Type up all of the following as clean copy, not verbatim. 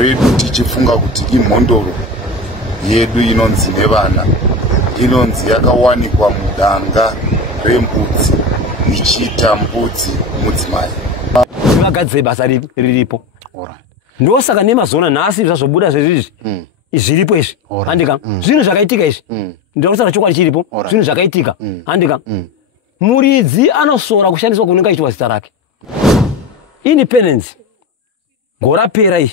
redu tichifunga kuti imhondoro yedu inonzi Nevana, inonzi yakawanikwa mudanga rembudzi ichiita mbudzi mudzimai. Vakagadzira basa riripo. Ndosaka nemazona nhasi zvazobuda zvezvizvi zviripo izvi handika zvinhu zvakaitika izvi ndinokusara chokwadi chiripo zvinhu zvakaitika handika muridzi anosora kushandiswa kunenge achiitwa zita rake. Independence gora pera iyi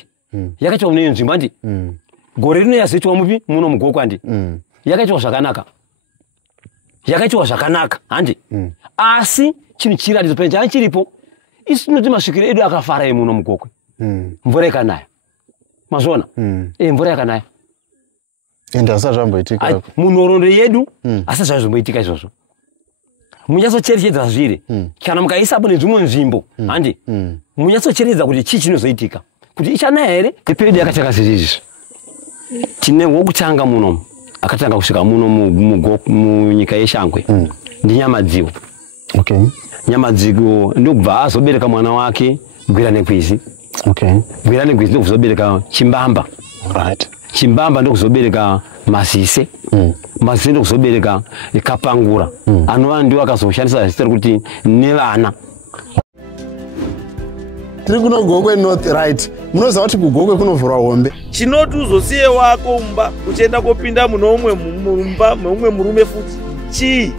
yakaitwa mune nzvimbo handi gore rino yazoitwa mupi muno mugoko handi yakaitwa zvakanaka handi asi chinhu chiratidzo penja chiripo isinoti masvikiro edu akafara emuno mugokwe. Mvura ikanaya mazona mvura yakanaya ende asazvamboitika munhoroondo yedu asazvazvomboitika izvozvo munyatsocherechedza zviri kana mukaisapo nedzimwe nzvimbo handi munyatsocherechedza kuti chii chinozoitika kuti ichanaya here. Period yakatanga zizvi tine wokutanga muno akatanga kusvika muno munyika yeshangwe ndinyamadziko. Nyamadziko ndokubva azobereka mwana wake Gwira Nekwizi. Gwira Nekwizi ndokuzobereka Chimbamba. Chimbamba ndokuzobereka Masise. Masise ndokuzobereka Kapangura. Anova ndiwo akazoshandisa zita kuti Nevana. Tiri kuno Gokwe North right. Munoziva kuti kuGokwe kunovhurwa hombe. Chinoti uzosiye wako mumba uchienda kopinda muno umwe mumba mumwe murume futi. Chii?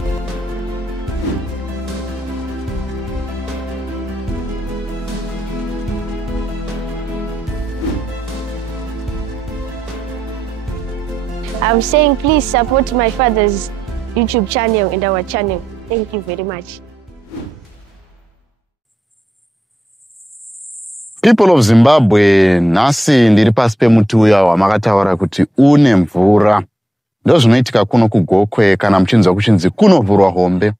I'm saying please support my father's YouTube channel and our channel. Thank you very much. People of Zimbabwe, nhasi ndiri pasi pemuti uya wamakataura kuti une mvura. Ndozvinoitika kuno kuGokwe kana muchinzwa kuchinzi kunovhurwa hombe.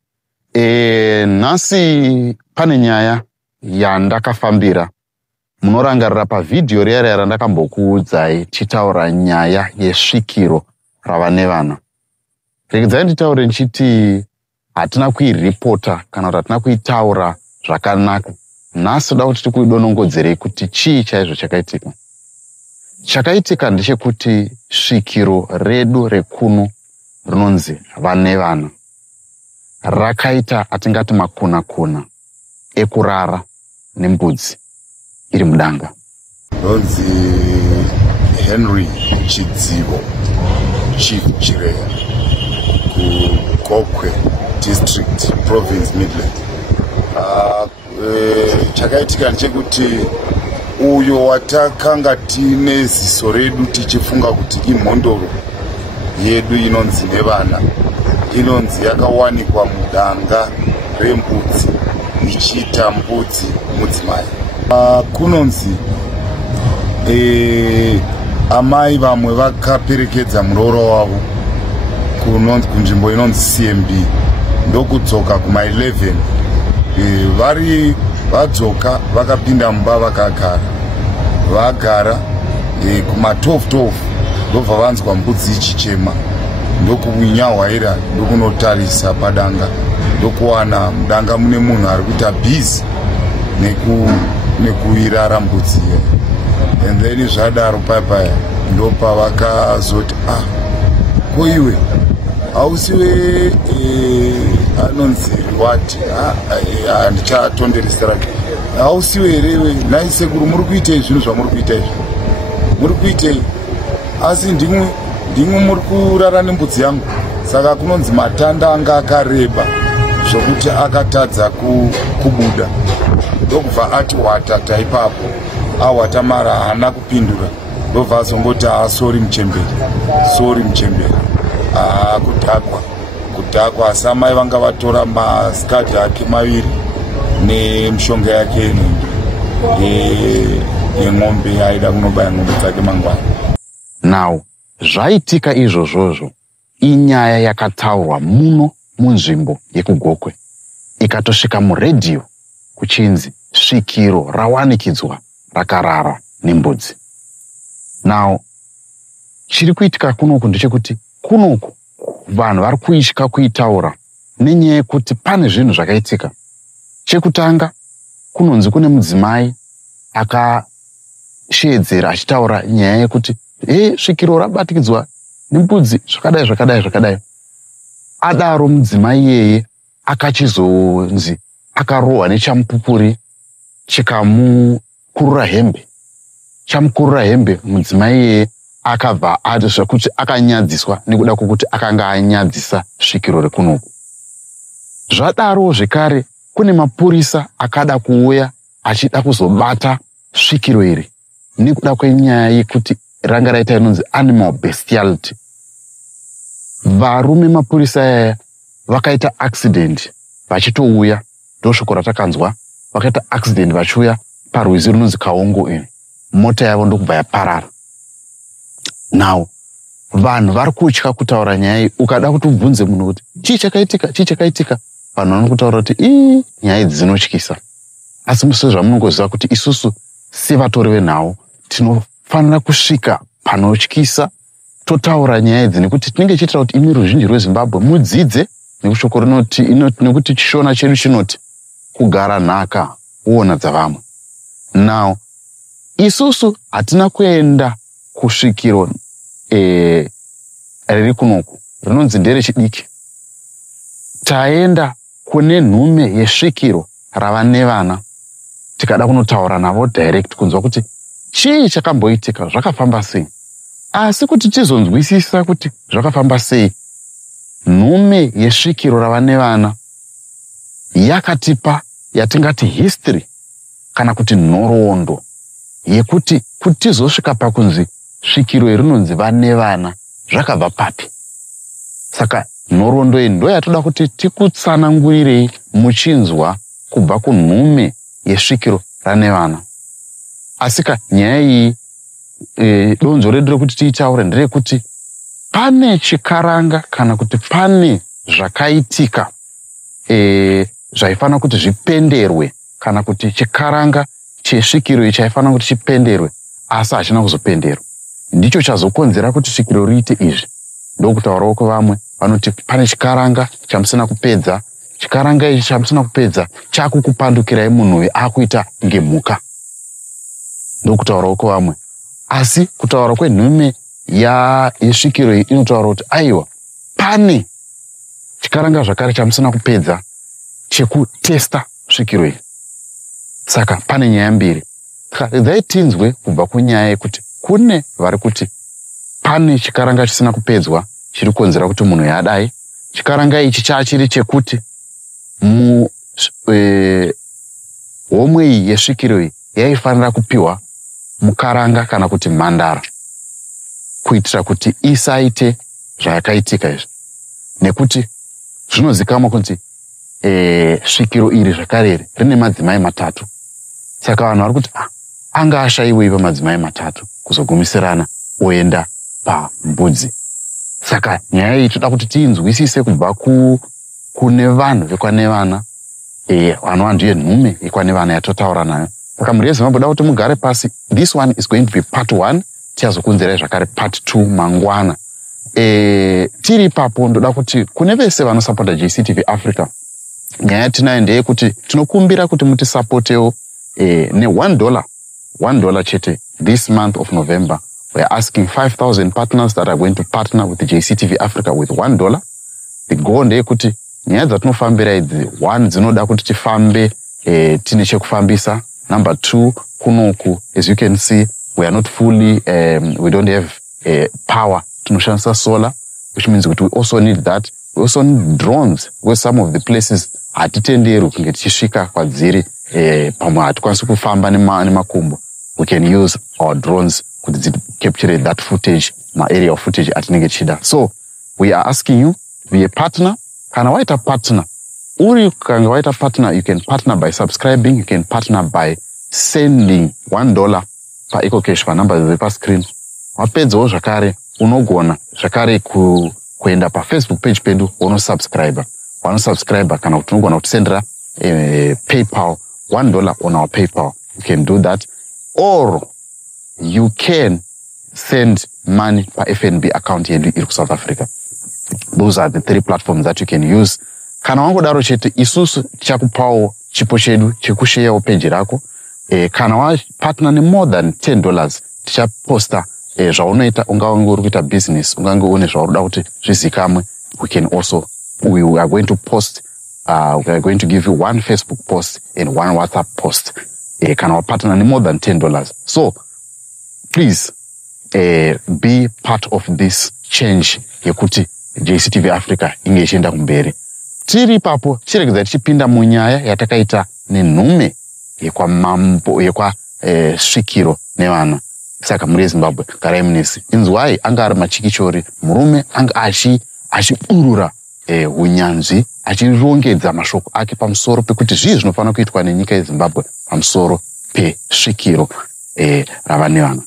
Nhasi pane nyaya yandakafambira. Munorangarira pavidhiyo riya randakambokuudzai chitaura nyaya yesvikiro ravanevana. Regedzai nditaure nchiti hatina kuiripota kana kuti hatina kuitaura zvakanaka. Nhasi toda kuti tikuidonongodzerei kuti chii chaizvo chakaitika. Chakaitika ndechekuti svikiro redu rekuno rinonzi Vanevana rakaita atingati makuna ekurara nembudzi iri mudanga. Ronzi Henry Chidzivo, Chief Chireya, GOKWE District, Province Midland. Chakaitika ndechekuti uyo watakanga tine ziso redu tichifunga kuti imhondoro yedu inonzi Nevana, inonzi yakawanikwa mudanga rembudzi ichiita mbudzi mudzimai. Kunonzi amai vamwe vakaperekedza murooro wavo kunzvimbo inonzi CMB ndokudzoka kuma 11 vari vadzoka vakapinda mumba vagara kuma 12 ndobva vanzwa mbudzi ichichema ndokunyahwaira ndokunotarisa padanga ndokuwana mudanga mune munhu ari kuita bhizi nekuirara mbudzi iyo. And then zvadaro paya ndopa vakazoti ko iwe hausiwe anonzi wati handichatonde zita rake hausiwe here naisekuru muri kuitei zvinhu zvamuri kuita izvi muri kuitei asi ndimwe muri kurara nembudzi yangu. Saka kunonzi matanda anga akareba zvokuti akatadza kubuda ndokubva ati watata ipapo awata mara haana kupindura ndobva azongoti sori muchemberi kudhakwa asi amai vanga vatora masikadhi ake maviri nemishonga yake yeng'ombe aida kunobaya ng'ombe dzake mangwana. Now zvaitika izvozvozvo inyaya yakataurwa muno munzvimbo yekuGokwe ikatosvika muredhiyo kuchinzi svikiro rawanikidzwa rakarara nembudzi. Now chiri kuitika kunoku ndechekuti kunoku vanhu vari kuitya kuitaura nenyaya yekuti pane zvinhu zvakaitika. Chekutanga kunonzi kune mudzimai achishedzera achitaura nyaya yekuti Svikiro rabatikidzwa nembudzi zvakadai. Adaro mudzimai iyeye akachizonzi akarohwa nechamupupuri chikamukurura hembe. Mudzimai iyeye akabva ati zvakuti akanyadziswa nekuda kwokuti akanga anyadzisa Svikiro rekunoku. Zvadaro zvekare kune mapurisa akada kuuya achida kuzobata Svikiro iri nekuda kwenyaya yekuti ranga raita inonzi animal bestiality. Varume mapurisa aya vakaita accident vachitouya, ndoshoko ratakanzwa, vakaita accident vachiuya parwizi runonzi Kaongo ino. Mota yavo ndokubva yaparara. Now vanhu vari kutya kutaura nyaya iyi. Ukada kuti ubvunze munhu kuti chii chakaitika, vanhu vanokutaura kuti nyaya idzi dzinotyisa. Asi musi zvamunongoziva kuti isusu sevatori venhau tinofanira kusvika panotyisa totaura nyaya idzi, nekuti tinenge tichitira kuti imi ruzhinji rweZimbabwe mudzidze nekushoko rinoti nekuti chishona chedu chinoti kugara nhaka uona dzavamwe. Now isusu hatina kuenda kusvikiro riri kunoku rinonzi nderechidiki. Taenda kune nhume yesvikiro rava nevana, tikada kunotaura navo direct kunzwa kuti chii chakamboitika, zvakafamba sei. Asi kuti tizonzwisisa kuti zvakafamba sei, nhume yesvikiro rava nevana yakatipa yatingati history kana kuti nhoroondo yekuti kuti tizosvika pakunzi Svikiro rinonzi vanevana zvakabva papi. Saka nhoroondo iyi ndo yatoda kuti tikutsanangurirei muchinzwa kubva kunhume yesvikiro ranevana. Asika nyaya iyi donzo redu rekuti tiitaure nderekuti pane chikaranga kana kuti pane zvakaitika zvaifanira kuti zvipenderwe, kana kuti chikaranga chesvikiro chaifanira kuti chipenderwe asi hachina kuzopenderwa. Ndicho chazokonzera kuti Svikiro riite izvi. Ndokutaurawo kwevamwe vanoti pane chikaranga chamusina kupedza. Chikaranga ichi chamusina kupedza chakukupandukirai munhu uyu akuita ngemhuka. Ndokutaurawo kwevamwe. Asi kutaura kwenhume yesvikiro iyi inotaura kuti aiwa, pane chikaranga zvakare chamusina kupedza chekutesta Svikiro iyi. Saka pane nyaya mbiri. Dai tinzwe kubva kunyaya yekuti kune vari kuti pane chikaranga chisina kupedzwa chiri kukonzera kuti munhu yadai. Chikaranga ichi chachiri chekuti homwe iyi yesvikiro iyi yaifanira kupiwa mukaranga kana kuti mhandara kuitira kuti isaite zvakaitika izvi. Nekuti zvinozikamwa kuti Svikiro iri zvakare rine madzimai matatu. Saka vanhu vari kuti anga ashayiwei pamadzimai matatu kuzogumisirana oenda paMbudzi. Saka nyaya iyi toda kuti tiinzwisise kubva kune vanhu vekwanevana, vanova ndiye nhume yekwanevana yatotaura nayo. Saka muri yeZimbabwe da kuti mugare pasi. This one is going to be part 1. Tichazokunzerai zvakare part 2 mangwana. Tiri papo ndoda kuti kune vese vanosapota JCTV Africa, nyaya tinayo ndeyekuti tinokumbira kuti mutisapotewo $1 chete. This month of November we are asking 5,000 partners that are going to partner with the JCTV Africa with $1. The goal ndeyekuti nyaya dzatinofambira idzi, 1 dzinoda kuti tifambe tine chekufambisa. Number 2, kunoku as you can see we are not fully we don't have power. Tinoshandisa solar, which means we also need that. We also need drones, where some of the places hatitenderu kunge tichisvika kwadziri pamwe hatikwanisi kufamba nemakumbo. We can use our drones kuti capture that footage, area of footage atinenge tichida. So we are asking you to be a partner. Kana waita partner, kanga waita partner, you can partner by subscribing, you can partner by sending $1 pa Ecocash pa number ziri pa screen. Wapedzawo zvakare unogona zvakare kuenda pa Facebook page pedu unosubscribe. Wanosubscribe kana kuti unogona kutisendera PayPal $1 on our PayPal. You can do that, or you can send money pa FNB account yedu iri ku South Africa. Those are the 3 platforms that you can use. Kana wangodaro chete isusu tichakupawo chipo chedu chekusharewo page rako. kana wapartner ne more than $10 tichaposta zvaunoita ungange uri kuita business ungange une zvaunoda kuti zvizikamwe we are going to post we are going to give you one Facebook post and one WhatsApp post kana wapartner ne more than $10. So please be part of this change yekuti JCTV Africa inge ichienda kumberi. Tiri papo chiregedza tichipinda munyaya yatakaita nenhume yekwa Svikiro Nevana. Saka muri Zimbabwe garai munesi. Inzwai anga ari machikichori, murume anga achiburura unyanzvi achirongedza mashoko ake pamusoro pekuti zvii zvinofanira kuitwa nenyika yeZimbabwe pamusoro peSvikiro ravanevana.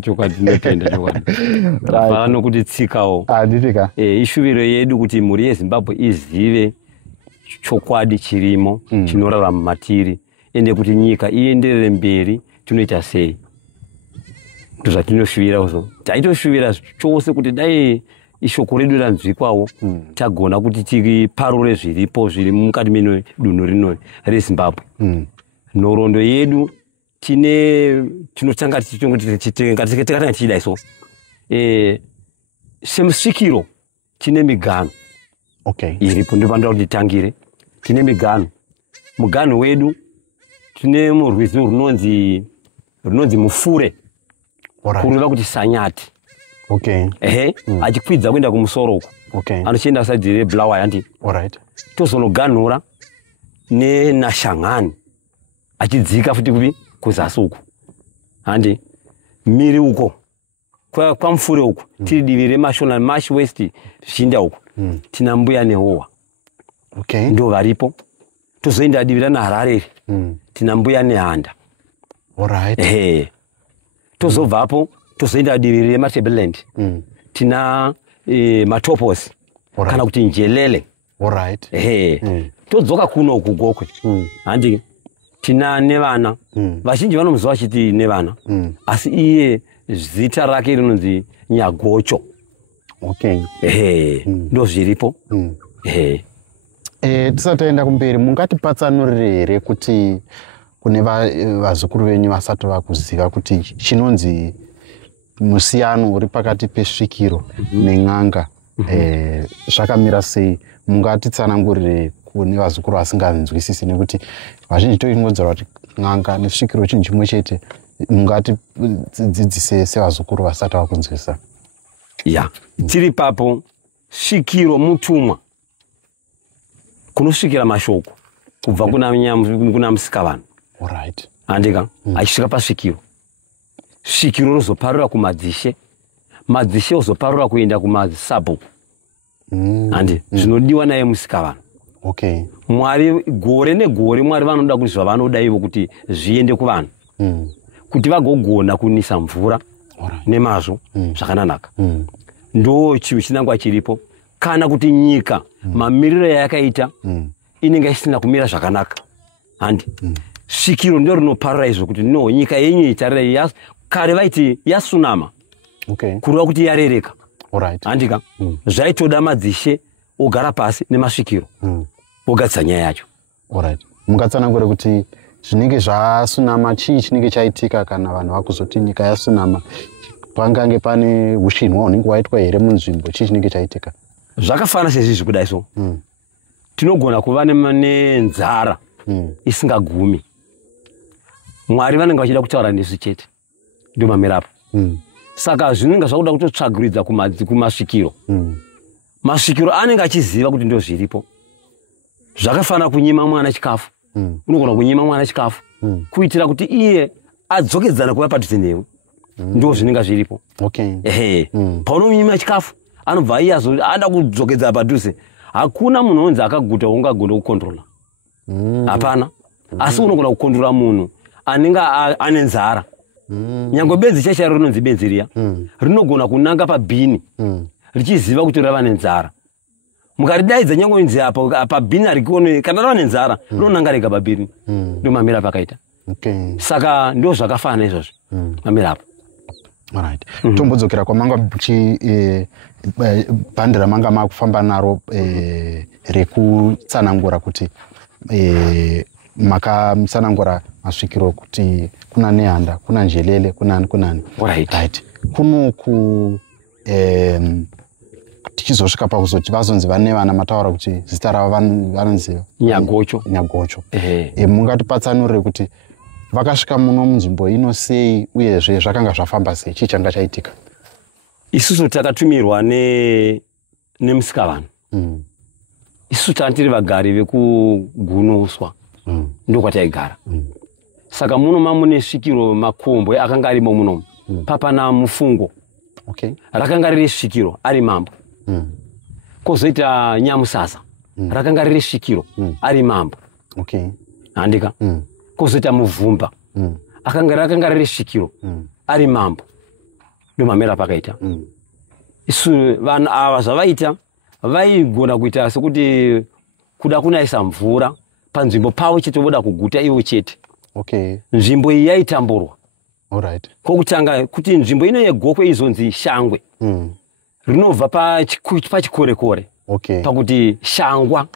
Chokwadi ndinotenda chokwadi. Rafana nokuti tsikawo. Ndifika. Ishuviro yedu kuti mhuri yeZimbabwe izive chokwadi chirimo chinorarama matiri ende kuti nyika ienderere mberi tunoita sei. Ndozvatinoshuvira uzvo. Taitoshuvira chose kuti dai ishoko redu ranzwikwawo tagona kuti tiparure zviripo zviri mukati meno dunhu rino reZimbabwe. Nhoroondo yedu tinotanga tichida iso semusvikiro tine migano iripo ndopanda kuti titangire. Tine migano, mugano wedu tine murwizi runonzi mufure kureva kuti sanyati achikwidza kuenda kumusoro uko anochienda saidi rebulawayo andi tozonoganhura nenashang'ani achidzika futi kupi kuzasi uko handi miri uko kwamufure uko tiri divi remashona mash west zvinda uko tina mbuya nehowa ndo varipo. Tozoenda divi ranaharare tina mbuya nehanda tozobvapo tozoenda divi rematableland tina matopos kana kuti njelele todzoka kuno uku GOKWE handi tina Nevana vazhinji vanomuziva vachiti Nevana asi iye zita rake rinonzi Nyagocho ndo zviripo. Tisatoenda kumberi mungatipatsanurire here kuti kune vazukuru venyu vasati vakuziva kuti chinonzi musiyano uri pakati peSvikiro nen'anga zvakamira sei. Mungatitsanangurire kune vazukuru vasinganzwisisi nekuti vazhinji toingodzera kuti n'anga neSvikiro chinhu chimwe chete. Mungatidzidzise sevazukuru vasati vakunzwisisa. Tiri papo Svikiro mutumwa kunosvikira mashoko kubva kuna musikavanhu andika achisvika pasvikiro. Svikiro rozoparura kumadzishe, madzishe ozoparura kuenda kumasabhu handi zvinodiwa naye musikavanhu. Mwari gore negore Mwari vanoda kuti zvavanoda ivo kuti zviende kuvanhu kuti vagogona kunisa mvura nemazvo zvakanaka. Ndo chinhu chinangwa chiripo kana kuti nyika mamiriro yakaita inenge isina kumira zvakanaka handi Svikiro ndio rinoparura izvo kuti no nyika yenyu itarira kare vaiti yasunama kureva kuti yarereka handika zvaitoda madzishe ogara pasi nemasvikiro ogadza nyaya yacho. Mungatsanangura kuti zvinenge zvasunama chii chinenge chaitika kana vanhu vakuzoti nyika yasunama pangange pane ushinwa hunenge waitwa here munzvimbo chii chinenge chaitika? Zvakafana sezvizvi kudai so tinogona kuva nenzara isingagumi. Mwari vanenge vachida kutaura nesu chete ndio mamirapo. Saka zvinenge zvakuda kutotsvaguridza kumasvikiro. Masvikiro anenge achiziva kuti ndio zviripo. Zvakafana kunyima mwana chikafu. Unogona kunyima mwana chikafu kuitira kuti iye adzokedzana kuva padhuze newe. Ndio zvinenge zviripo. Paunomima chikafu anobva iye ada kudzokedzana padhuze. Hakuna munhu onzi akaguta ungagona kukontrola. Hapana. Asi unogona kukontrola munhu anenge ane nzara. Nyangwe benzi chesha rinonzi benzi riya rinogona kunanga pabhini richiziva kuti rava nenzara. Mukaridaidza nyangwe nzi apa pabhini arikuone kana rava nenzara rinonanga rega pabhini. Ndio mamira pakaita. Saka ndio zvakafana izvozvo mamira apo. Tombodzokera kwamanga bhandi ramanga makufamba naro rekutsanangura kuti makamutsanangura masvikiro kuti kuna nehanda, kuna njelele, kunani. Right. Kunoku tichizosvika pakuzoti vazonzi vanevana mataura kuti zita ravo vanonzi Nyagocho. Mungatipatsanurire kuti vakasvika muno munzvimbo ino sei uyezve zvakanga zvafamba sei, chii changa chaitika? Isusu takatumirwa nemusikavana. Isusu tiri vagari vekugunuswa. Ndokwataigara. Saka muno mamune Svikiro makombwe akanga arimo muno. Papana mufungo. Rakanga riri Svikiro ari mambo. Kozoita Nyamusasa. Rakanga riri Svikiro ari mambo. Handika. Kozoita Muvumba. Rakanga riri Svikiro ari mambo. Ndomamera pakaita. Isu vanhu ava zvavaita vaigona kuita sekuti kuda kunaisa mvura panzvimbo pavo chete voda kuguta ivo chete. Nzvimbo iyi yaitamburwa. Kokutanga kuti nzvimbo ino yeGOKWE izonzi Shangwe. Rinobva pachikorekore. Pakuti shangwa.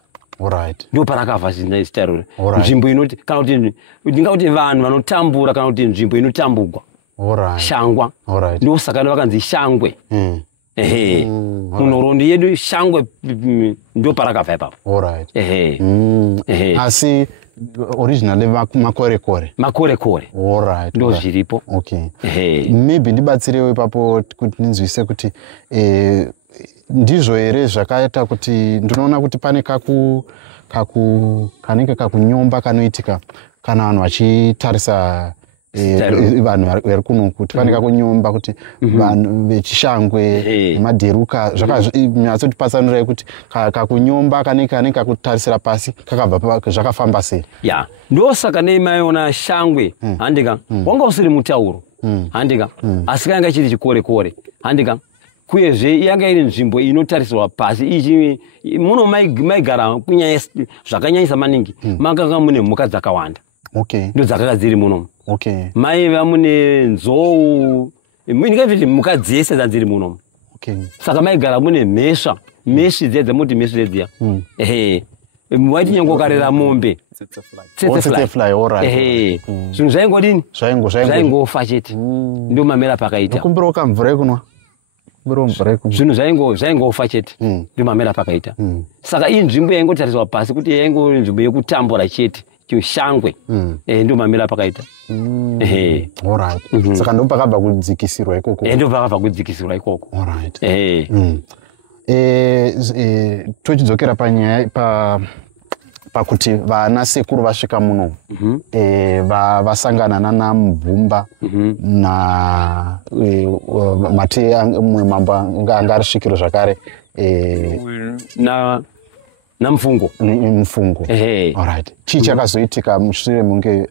Ndo parakabva zita iroro. Nzvimbo inoti kana kuti ndingakuti vanhu vanotambura kana kuti nzvimbo inotambugwa. Shangwa. Ndo saka vakanzi Shangwe. Munhoroondo yedu Shangwe ndo parakabva ipapo. Asi originally makorekore. Ndo zviripo. Maybe ndibatsirewo ipapo kuti ninzwise kuti ndizvo here zvakaita kuti ndinoona kuti pane kanenge kakunyomba kanoitika kana vanhu vachitarisa vanhu vari kuno kuti pane kakunyomba kuti vanhu vechishangwe madheruka nyatsotipasanurai kuti kakunyomba kanenge kakutarisira pasi zvakafamba sei? Ndosaka nemaiona Shangwe handika wanga usiri mutauro handika asi kanga chiri chikorekore handika kuyezve yanga iri nzvimbo inotarisirwa pasi ichi muno maigara zvakanyanyisa maningi makanga mune mhuka dzakawanda ndo dzakanga dziri muno maiva mune nzou ndingati mhuka dzese dzanziri muno saka maigara mune mhesva meshi dzedza muti meshi dziya waiti nyangokarera mombe tsetsefly zvinhu zvaingodini zvaingofa chete ndo mamera pakaita kumbira ukamvura yekunwa zvinhu zvaingofa chete ndo mamera pakaita saka iyi nzvimbo yaingotariswa pasi kuti yaingo nzvimbo yekutambura chete Shangwe ndo mamera pakaita. Saka ndo pakabva kudzikisirwa ikoko. Ndo pakabva kudzikisirwa ikoko. Tochidzokera panyaya pakuti vana sekuru vasvika muno vasangana nana Mvumba na mate mumwe mambo anga ari Svikiro zvakare na Mfungo. Chii chakazoitika mushure munge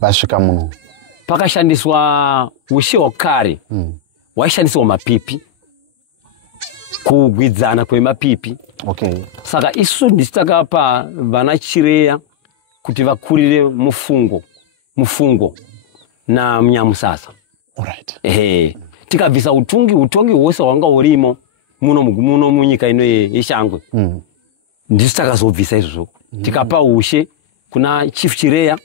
vasvika muno? Pakashandiswa ushe hwakare hwaishandiswa mapipi kugwidzana kwemapipi. Saka isu ndisi takapa vana Chireya kuti vakurire mufungo na Nyamusasa. Tikabvisa utongi hwose hwanga hurimo muno munyika ino yeShangwe. Ndisi takazobvisa izvozvo tikapa ushe kuna Chief Chireya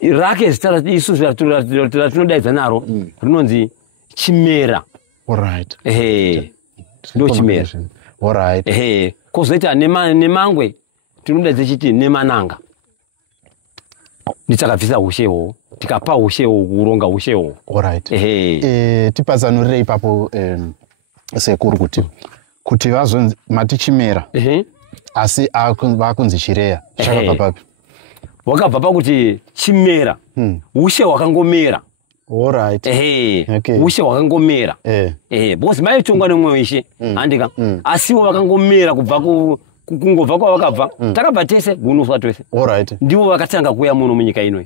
rake zita isu ratinodaidza naro rinonzi Chimera. Ndo Chimera. Kozoita nemangwe tinodaidza chiti nemananga. Nditakabvisa ushe ihwohwo tikapa ushe ihwohwo kuronga ushe ihwohwo. Tipatsanurire ipapo sekuru kuti vazonzi mati Chimera asi vakunzi Chireya zvakabva papi? Wakabva pakuti Chimera ushe hwakangomera. Ushe hwakangomera. Because maitongwa nemwe weshe handika asiwo vakangomera kubva kungobva kwavakabva takabva tese gunuswa tose ndivo vakatanga kuuya muno munyika ino.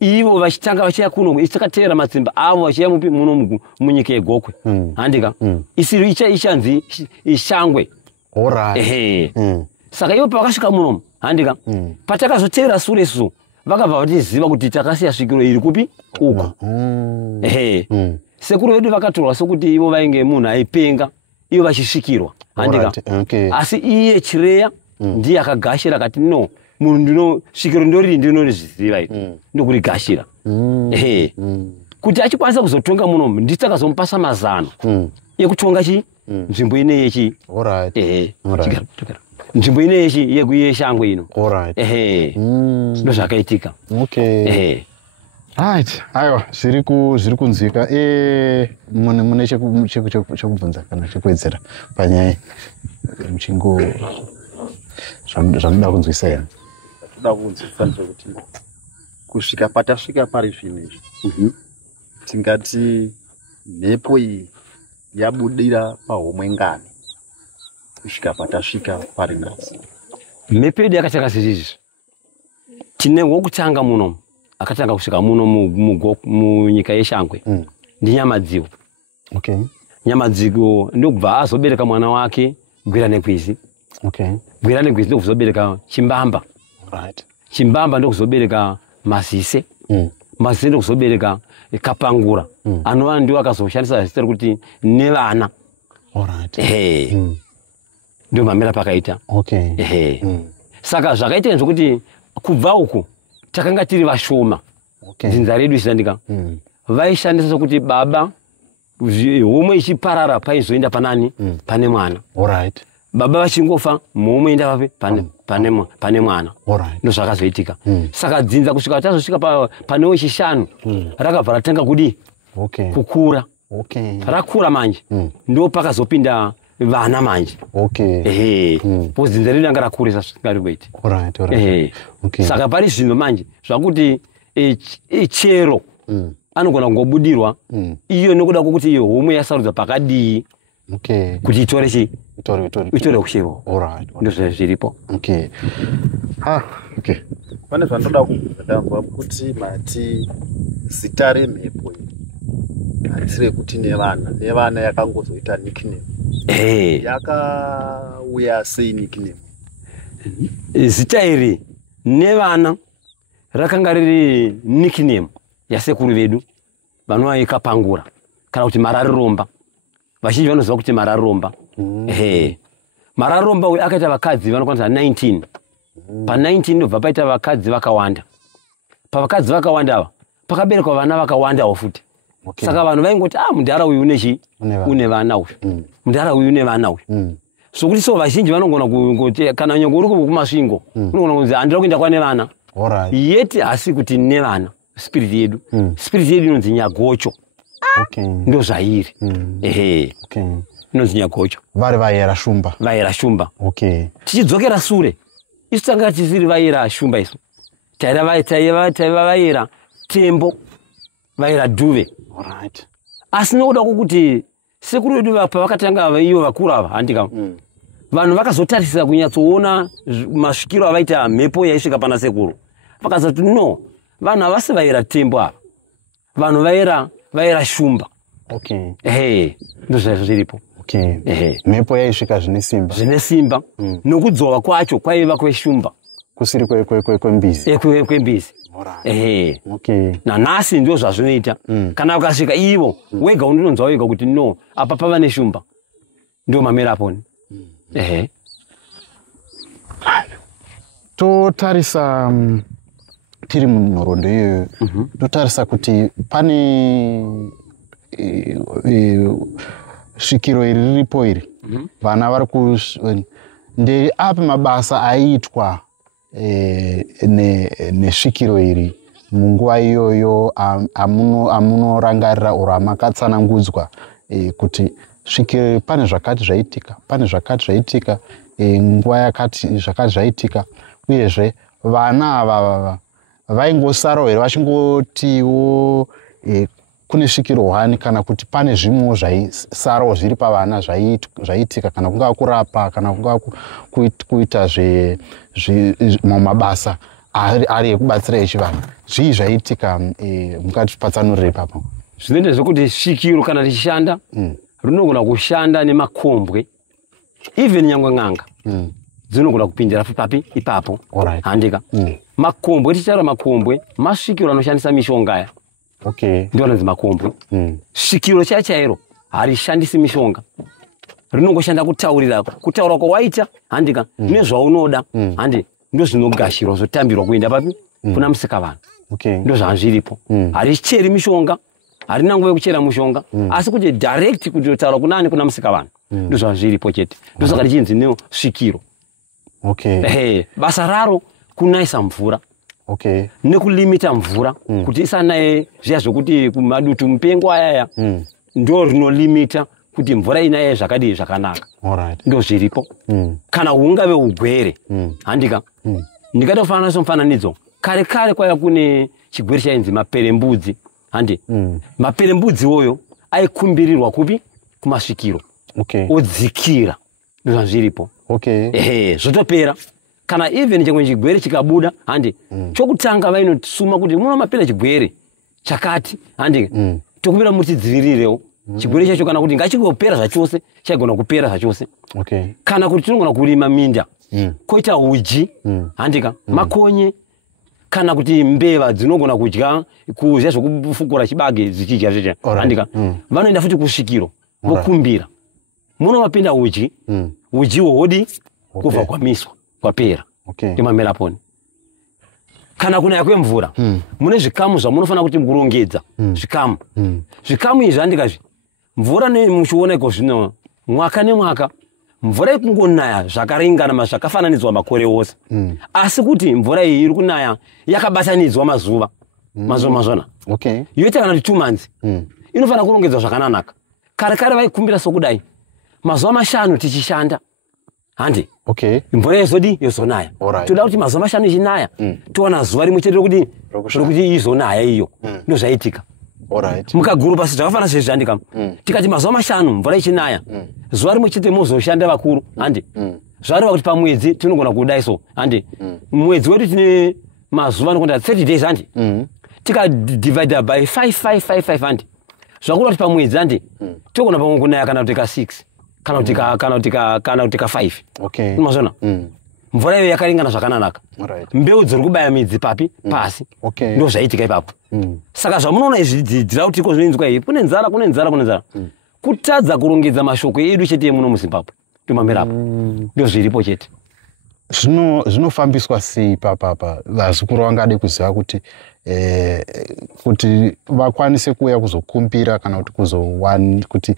Ivo vachitanga vachiya kuno isakateera matsimba avo vachiya muno munyika yeGOKWE handika isiri ichanzi Shangwe. Saka ivo pavakasvika muno handika patakazoteera sure su vakabva vachiziva kuti takasiya Svikiro iri kupi uko. sekuru vedu vakatorwa sokuti ivo vainge munhu aipenga ivo vachisvikirwa handika asi iye chireya ndiye akagashira akati no munhu ndinosvikiro ndoriri ndinozviziva iri ndokurigashira kuti achikwanisa kuzotonga muno nditi akazomupasa mazano ekutonga nzvimbo ine yechi nzvimbo ine yechi yeshangwe ino ndozvakaitika. Right, aiwa zviri kunzwika. Mune chekubvunza kana chekuwedzera panyaya muchingo zvanoda kunzwisa here? Toda kunzwisa ndezvekuti kusvika patasvika pari zvino izvi tingati mhepo iyi yabudira pahomwe ngani kusvika patasvika pari nhasi. Mhepo yedu yakatanga sezvizvi. Tine wokutanga muno akatanga kusvika muno munyika yeshangwe ndinyamadziwo. Nyamadziwo ndokubva azobereka mwana wake Gwira Nekwizi. Gwira Nekwizi ndokuzobereka Chimbamba. Chimbamba ndokuzobereka Mazise. Mazise ndokuzobereka Kapangura. Anova ndiwo akazoshandisa zita rekuti Nevana. Ndio mamera pakaita. Saka zvakaita zvokuti kubva uku takanga tiri vashoma. Dzinza redu ishandika. Vaishandisa sokuti baba homwe ichiparara paizoenda panani pane mwana. Baba vachingofa homwe enda papi pane mwana. Ndo zvakazoitika. Saka dzinza kusvika tazosvika pane wechishanu rakabva ratanga kudi kukura. Rakura manje ndo pakazopinda vana manje. Dzinza redu ranga rakurisa zvisingarimboiti. Saka pari zvino manje zvakuti chero anogona kungobudirwa iyo nokuda kwokuti iyo homwe yasarudza pakadii kuti itore kushiro. Ndozvo zviripo. Pane zvanoda kubvunza kuti mati zita remhepo harisi rekuti Nevana yakangozoita nickname. Yakauya sei nickname? Zita iri Nevana rakanga riri nickname yasekuru vedu vanova Kapangura kana kuti Mararomba. Vazhinji vanoziva kuti Mararomba. Mararomba uyu akaita vakadzi vanokwanisa 19. Pa19 ndobva paita vakadzi vakawanda. Pavakadzi vakawanda ava pakaberekwa vana vakawandawo futi. Saka vanhu vaingoti mundara uyu une vana uyu. Mundara uyu une vana uyu. Sokuti so vazhinji vanogona kungoti kana nyangwe uri kumasvingo unogona kunzi handira kuenda kwane vana. Yeti asi kuti nevana spirit yedu. Spirit yedu inonzi Nyagocho. Ndo zvairi. Inonzi Nyagocho. Vari vaera shumba. Vaera shumba. Tichidzokera sure isu tanga tisiri vaera shumba isu. Taiva vaera tembo. Vaera dhuve. Asi nokuda kwokuti sekuru vedu pavakatanga ivo vakuru ava handika vanhu vakazotarisira kunyatsoona masvikiro avaita mhepo yaisvika pana sekuru. Vakazoti no, vanhu havasi vaera tembo ava, vanhu vaera shumba. Ndozvo zviripo. Mhepo yaisvika zvine simba. Zvine simba. Nokudzova kwacho kwaiva kweshumba. Kusiri kwembizi. Kwembizi. Nanhasi ndio zvazvinoita. Kana ukasvika ivo wega unonzwa wega kuti no, apa pava neshumba. Ndio mamera aponi. Totarisa tiri munhoroondo iyoyo totarisa kuti pane svikiro iri riripo iri vana vari ndeapi mabasa aiitwa nesvikiro iri munguva iyoyo amunorangarira oro amakatsanangudzwa kuti svikiro pane zvakati zvaitika nguva yakati zvakati zvaitika uyezve vana ava vaingosarawo here vachingotiwo kune svikiro 1 kana kuti pane zvimwewo zvaisarawo zviri pavana zvaiitika kana kungava kurapa kana kungava kuita mabasa ari ekubatsira echivana zvii zvaiitika mukatipatsanurire papo. Zvinoita zvokuti svikiro kana richishanda rinogona kushanda nemakombwe even nyangwe n'anga dzinogona kupindira papi ipapo handika. Makombwe tichitaura makombwe masvikiro anoshandisa mishonga aya Ndio anonzi makombwe. Svikiro chachairo harishandisi mishonga. Rinongoshanda kutaura kwawaita handika nezvaunoda handi ndo zvinogashirwa zvotambirwa kuenda papi kuna musikavanhu. Ndo zvanzviripo. Haricheri mishonga, harina nguva yekuchera mushonga, asi kuti direct kuti taura kunani kuna musikavanhu. Ndo zvanzviripo chete. Ndo saka richinzi neo svikiro. Basa raro kunaisa mvura. Nekulimita mvura kuti isanaye zviya zvokuti kumadutu mupengo ayaya ndo rinolimita kuti mvura inaye zvakadii zvakanaka. Ndo zviripo. Kana hungave ugwere handika ndikatofanana somufananidzo kare kwaya kune chigwere chainzi maperembudzi handi maperembudzi oyo aikumbirirwa kupi kumasvikiro odzikira. Ndo zvanzviripo. Zvotopera kana even chimwe chigwere chikabuda handi chokutanga vainosuma kuti muno mapera chigwere chakati handi tokubira mutidzivirirewo chigwere chacho kana kuti ngachingopera zvachose chaigona kupera zvachose. Kana kuti tinogona kurima minda koita uji handika makonye kana kuti mbeva dzinogona kudya kuzya zvokufukura chibage dzichidya zvecha handika vanoenda futi kusvikiro vokumbira muno mapinda uji hodi kubva kwamiswa kwapera ndimamera poni. Kana kunaya kwemvura mune zvikamu zvamunofana kuti murongedza zvikamu izvi handikazvi mvura nemuchiona iko zvino mwaka nemwaka mvura ikungonaya zvakaringana zvakafananidzwa makore ose asi kuti mvura iyi iri kunaya yakabatanidzwa mazuva mazvona yoita kana kuti 2 months inofana kurongedzwa zvakanaka. Kare vaikumbira sokudai mazuva 5 tichishanda handi mvura yezodi yozonaya toda kuti mazuva 5 ichinaya towana zuva rimwe chete rokuti izonaya iyo ndo zvaitika. Mukaguru pasi zvakafanana sezvandika tikati mazuva 5 mvura ichinaya zuva rimwe chete mozoshanda vakuru handi zvareva kuti pamwedzi tinogona kudai so handi mwedzi wedu tine mazuva anokonda 30 days handi tikadivide by 5 handi zvakuda kuti pamwedzi handi togona pamwe kunaya kana kuti ka 6 kana kuti ka 5 mazvona mvura iyo yakaringana zvakanaka mbeu dziri kubaya midzi papi pasi ndo zvaitika ipapo. Saka zvamunoona izvi dzidzira kuti iko zvinoinzwa iyi kune nzara kutadza kurongedza mashoko edu chete emuno muZimbabwe tomamerapo ndo zviripo chete. Zvinofambiswa sei papapa vazukuru vangade kuziva kuti kuti vakwanise kuuya kuzokumbira kana kuti kuti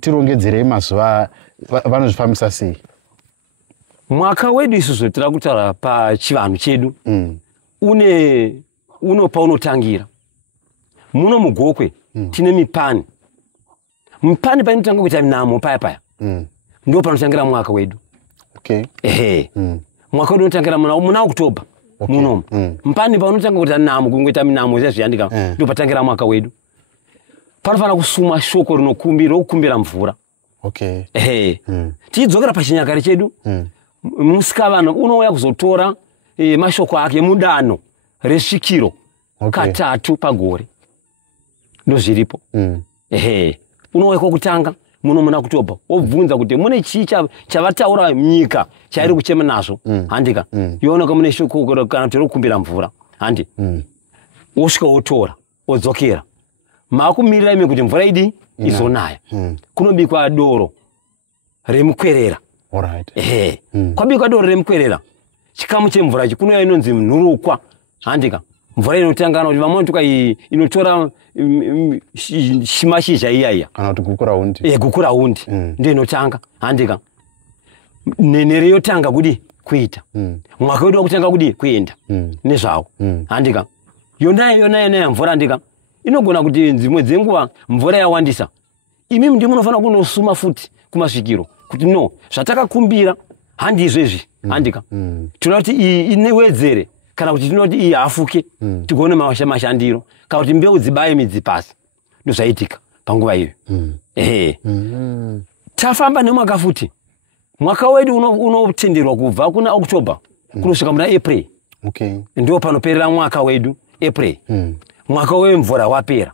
tirongedzerei mazuva vanozvifambisa sei? Mwaka wedu isusu tira kutaura pachivanhu chedu uno paunotangira muno mugokwe tine mipani painotanga kuita namo paya ndo panotangira mwaka wedu. Mwaka wedu unotangira muna October munomu mpani paunotanga kuita namo kungoita minamo zviyandika ndo patangira mwaka wedu. Panofana kusuma shoko rokukumbira mvura. Tidzokera pachinyakare chedu musikavana unouya kuzotora mashoko ake mudano resvikiro katatu pagore ndo zviripo. Unouya kwokutanga muno muna October obvunza kuti mune chii chavataura nyika chairi kuchema nazvo handika yooneka mune shoko kana kuti rokukumbira mvura handi osvika otora odzokera makumirira ime kuti mvura idi izonaya kunobikwa doro remukwerera. Kwabikwa doro remukwerera chikamu chemvura ichi kunouya inonzi nhurukwa handika mvura inotangana kuti vamwe inotora shimashizha iyaiya kana kuti gukura hundi ndio inotanga handika nenere yotanga kudi kuita mwaka wedu wakutanga kudi kuenda nezvawo handika yona mvura handika inogona kuti dzimwe dzenguva mvura yawandisa imi ndi munofana kunosuma futi kumasvikiro kuti no zvatakakumbira handi izvezvi handika tinoda kuti iyi inewedzere kana kuti tinoda kuti iyi afuke tigone mashandiro kana kuti mbeu dzibaye midzi pasi ndo zvaitika panguva iyo. Tafamba nemwaka futi mwaka wedu unotenderwa kubva kuna October kunosvika muna April ndio panoperera mwaka wedu April mwaka wemvura wapera.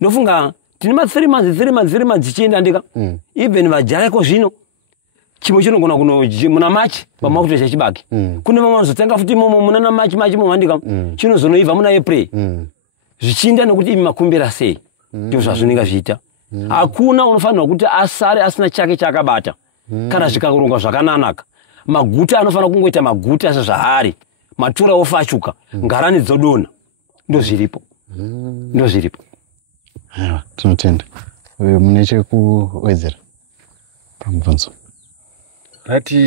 Ndofunga tine ma 3 months dzichienda ndika even vajaiko zvino chimwe chinogona kuno muna machi pamakuto chachibaki kune vamwe vanozotenga futi imomo muna na machi momhandika chinozonoibva muna April zvichinda nekuti imi makumbira sei ndizvo zvazvinenge zviita hakuna unofanirwa kuti asare asina chake chaakabata kana zvikarongwa zvakananaka maguta anofanira kungoita maguta sezvaari matura ofashuka ngarani dzodona ndozviripo aiwa tinotenda mune chekuwedzera pamubvunzo Ati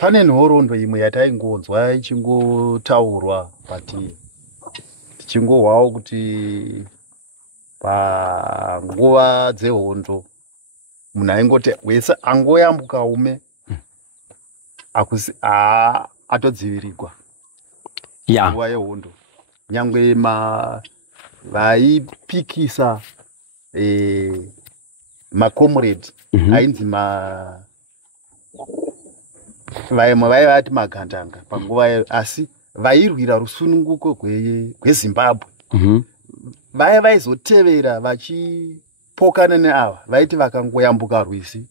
pane nhoroondo imwe yataingonzwa ichingotaurwa tichingohwawo kuti panguva dzehondo munhu aingoti wese angoyambuka ume atodzivirirwa nguva yehondo nyangwe vaipikisa macomrade ainzi vaimwe vaivati magandanga panguva asi vairwira rusununguko rweZimbabwe vaizotevera vachipokana neava vaiti vakangoyambuka rwizi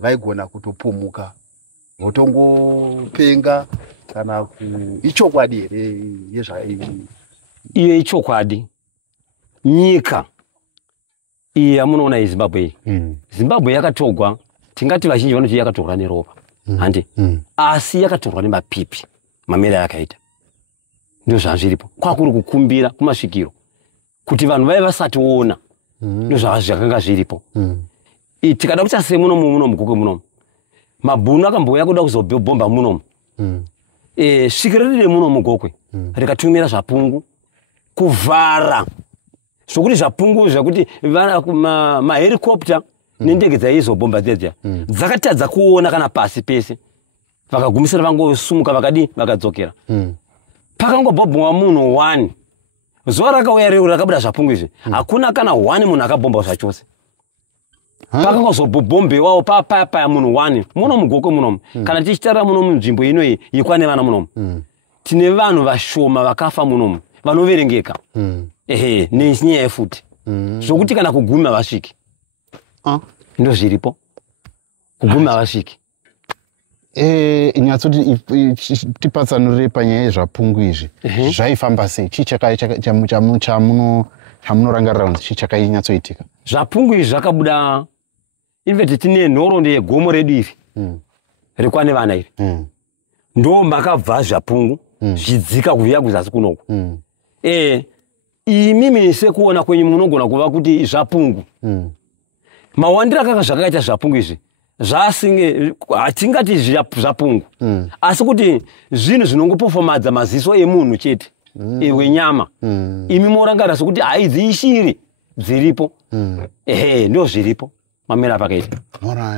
vaigona kutopomuka votongopenga kana ichokwadi here iyo ichokwadi nyika iyi yamunoona yeZimbabwe Zimbabwe yakatogwa tingati vazhinji vanoti yakatorwa neropa handi asi yakatorwa nemapipi mamera yakaita ndio zvazviripo kwakuri kukumbira kumasvikiro kuti vanhu vaiva vasationa ndio zvakanga zviripo tikada kuti ase muno mugokwe muno mabhunu akambouya kuda kuzobhomba muno svikiro riri muno mugokwe rikatumira zvapungu kuvhara zvokuti zvapungu zvakuti mahelikopta nendege dzaizobhomba dzedza dzakatadza kuona kana pasi pese vakagumisira vangosumuka vakadzokera pakangobhomba munhu 1 zuva rakauya rero rakabuda zvapungu izvi hakuna kana 1 munhu akabhomba zvachose pakangozobhombewawo papaya munhu 1 muno mugokwe munomu kana tichitarira muno munzvimbo inoyi yeKwaNe Vana munomu tine vanhu vashoma vakafa munomu vanoverengeka nenyaya yefuti zvokuti kana kuguma vasviki ndo zviripo kuguma vasviki nyatsoti tipatsanurire panyaya yezvapungu izvi zvaifamba sei chamunorangarira kunzi chii chakainyatsoitika zvapungu izvi zvakabuda inveti tine nhoroondo yegomo redu iri reKwaNe Vana iri ndo makabva zvapungu zvidzika kuuya kuzasi kunoku imimi sekuona kwenyu munogona kuva kuti zvapungu mawandira akanga zvakaita zvapungu izvi zvasinge hatingati zvapungu asi kuti zvinhu zvinongopofomadza maziso emunhu chete wenyama imi morangarira sokuti haidzi ishiri dziripo ndio zviripo mamera pakaita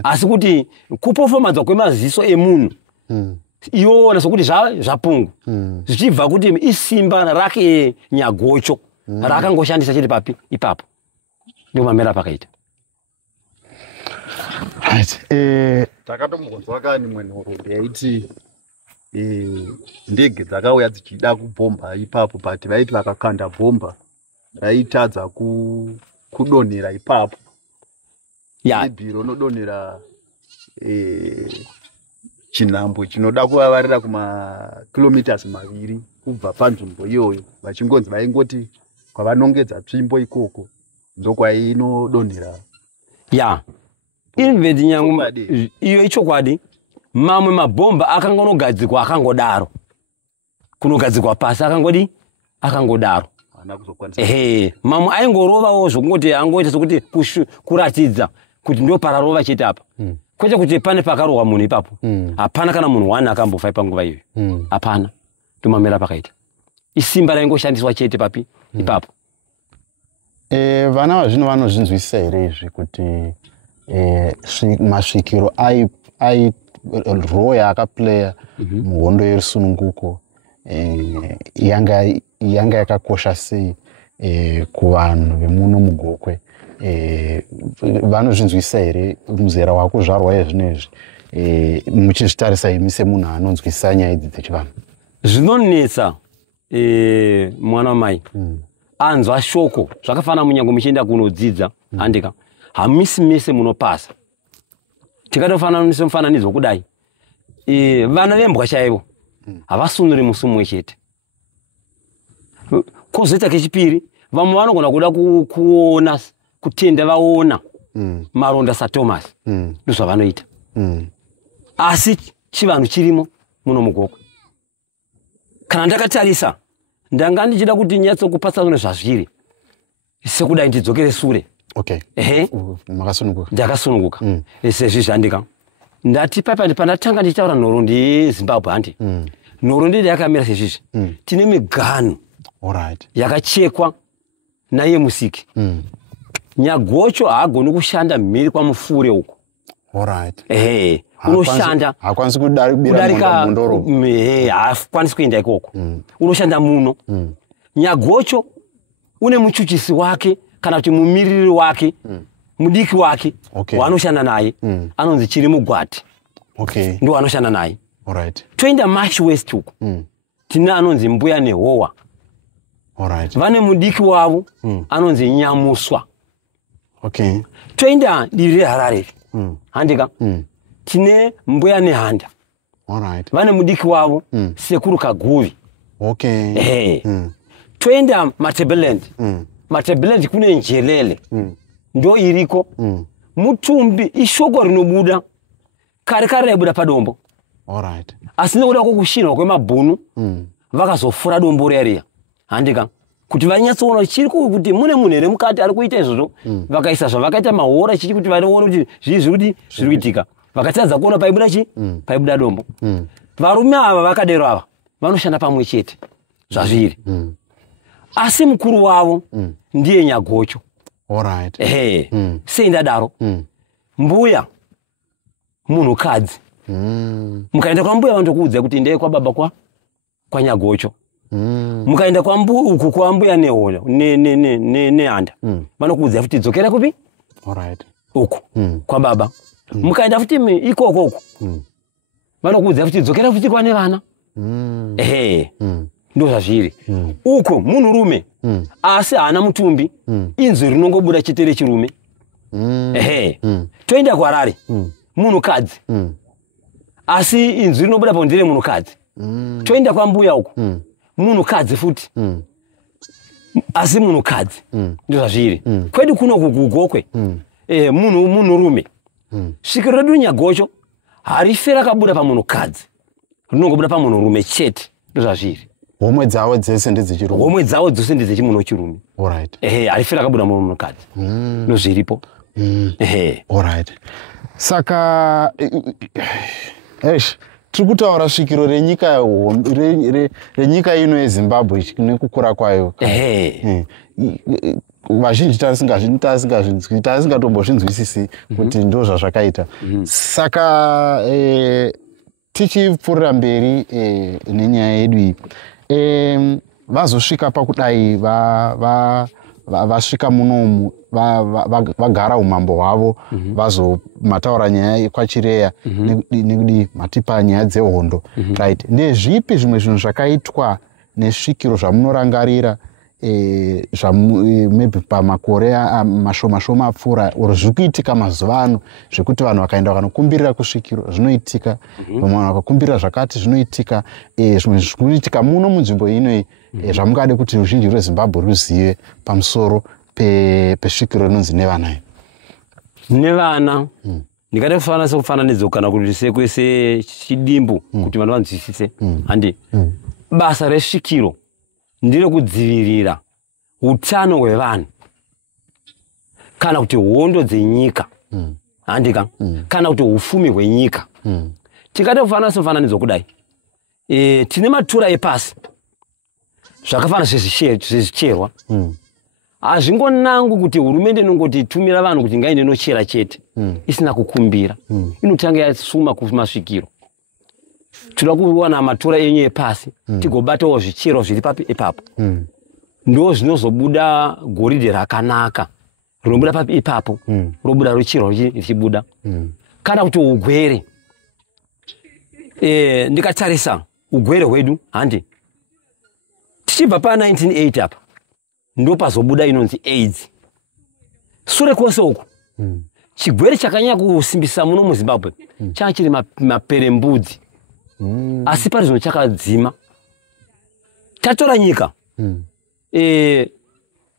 asi kuti kupofomadza kwemaziso emunhu iona sokuti zvapungu zvichibva kuti isimba rake nyagocho rakangoshandisa chete papi ipapo ndio mamera pakaita takatombonzwa kani imwe nhoroondo yaiti ndege dzakauya dzichida kubhomba ipapo but vaiti vakakanda bhomba raitadza kudonhera ipapo bhiro rinodonhera chinhambwe chinoda kuvavarira kumakilomitas 2 kubva panzvimbo iyoyo vachingonzi vaingoti kwavanongedza tsvimbo ikoko ndokwainodonhera invedi nyangu iyo ichokwadi mamwe mabhomba akangonogadzikwa akangodaro kunogadzikwa pasi akangodaro mamwe aingorovawo zvokungoti angoita sokuti kuratidza kuti ndio pararova chete apa kwete kuti pane pakarohwa munhu ipapo hapana kana munhu 1 akambofa panguva iyoyo hapana tomamera pakaita isimba raingoshandiswa chete papi ipapo vana vazvino vanozvinzwisisa here izvi kuti masvikiro role yaakaplaya muhondo yerusununguko yanga yakakosha sei kuvanhu vemuno mugokwe vanozvinzwisisa here muzera wakuzvarwa yezvinezvi muchizvitarisa imi semunhu anonzwisisa nyaya idzi dzechivanhu zvinonetsa mwana wamai anzwa shoko zvakafanana munyango muchienda kunodzidza handika hamisi mese munopasa tikatofananisa mufananidzo kudai vana vembwa chaivo havasunuri musi mumwe chete. Kozoita kechipiri vamwe vanogona kuda kuona kutenda vaona maronda saThomas ndozvavanoita asi chivanhu chirimo muno muGokwe. Kana ndakatarisa ndanga ndichida kuti nyatsokupatsanura zvazviri sekudai ndidzokere sure. Okay. Makasununguka. Ndakasununguka. Sezvi zvandika ndati pandatanga ndichitaura nhoro ndiZimbabwe handi nhoro ndidi yakamira sezvizvi tine miganu yakachekwa naye Musiki. Nyagocho haagoni kushanda mhiri kwamufure uko. Unoshanda hakwanisi kudarika mundoro. Haakwanisi kuenda ikoko. Unoshanda muno. Nyagocho une muchuchisi wake kana kuti mumiriri wake mudiki wake wanoshanda naye anonzi Chirimugwati. Ndo anoshanda naye. Toenda Marsh West uko tina anonzi Mbuya Nehowa. Vane mudiki wavo anonzi Nyamuswa. Toenda diri Harare handika tine Mbuya Nehanda. Vane mudiki wavo Sekuru Kaguvi. Toenda Matabeleland. Matabeleland kune Njelele ndo iriko Mutumbi ishoko rinobuda kare rebuda padombo. Asi nekuda kwokushinwa kwemabhunu vakazofura dombo reria handika kuti vanyatsoona chiri kuti mune munhu here mukati ari kuita izvozvo vakaisa zvavakaita mahora chichi kuti vanoona kuti zviri kuitika vakatadza kuona paibuda chi paibuda dombo. Varume ava vakadero ava vanoshanda pamwe chete zvazviri asi mukuru wavo ndiye Nyagocho. Sei ndadaro Mbuya munhukadzi mukaenda kwambuya vandokuudza kuti ndeye kwababa kwa Nyagocho. Mukaenda uku kwambuya Nehowa Nehanda vanokuudza kuti dzokera kupi uku kwababa. Mukaenda futi ikoko vanokuudza kuti dzokera futi kwane vana. Ndo zvazviri uko munhurume asi haana mutumbi inzwi rinongobuda chitere chirume. Toenda kwaRare munhukadzi asi inzwi rinobuda pondire munhukadzi. Toenda kwambuya uko munhukadzi futi asi munhukadzi. Ndo zvazviri kwedu kuno kuGokwe munhurume svikiro redu Nyagocho harife rakabuda pamunhukadzi rinongobuda pamunhurume chete. Ndo zvazviri homwe dzavo dzese ndedzechirume. Homwe dzavo dzose ndedzechimunhu chirume. Harife rakabuda munhukadzi nozviripo. Saka tiri kutaura svikiro renyika ino yeZimbabwe nekukura kwayo. Vazhinji tasingatombozvinzwisisi kuti ndo zvazvakaita. Saka tichipfuurira mberi nenyaya yedu iyi vazosvika pakudai vasvika munomu vagara umambo hwavo vazomataura nyaya kwaChireya nekudi matipa nyaya dzehondo. Ndezvipi zvimwe zvinhu zvakaitwa nesvikiro zvamunorangarira maybe pamakore mashoma apfuura oro zviri kuitika mazuva ano zvekuti vanhu vakaenda vakanokumbirira kusvikiro zvinoitika, vamwe vanhu vakakumbirira zvakati zvinoitika, zvimwe zviri kuitika muno munzvimbo inoi zvamungade kuti ruzhinji rweZimbabwe ruzive pamusoro pesvikiro rinonzi Nevana. Nevana ndingade kufananidzo kana kuti sekwese chidimbu kuti vanhu vanzwisise handi basa resvikiro ndiro kudzivirira utano hwevanhu kana kuti hondo dzenyika handika kana kuti ufumi hwenyika. Tikade kufananidzo kudai tine matura epasi zvakafana zvezvicherwa. Hazvingonangu kuti hurumende inongoti tumira vanhu kuti ngaende nochera chete isina kukumbira. Inotanga yasuma kumasvikiro. Tinoda kuwana matura enyu epasi tigobatawo zvichero zviri ipapo. Ndo zvinozobuda goridhe rakanaka rinobuda papi ipapo robuda ruchiro richibuda. Kana kuti ugwere ndikatarisa ugwere hwedu handi tichibva pa1980 apa ndo pazobuda inonzi AIDS. Sure kwose uku chigwere chakanyanya kusimbisa muno muZimbabwe changa chiri mapere mbudzi. Asi pari zvino chakadzima. Tatora nyika.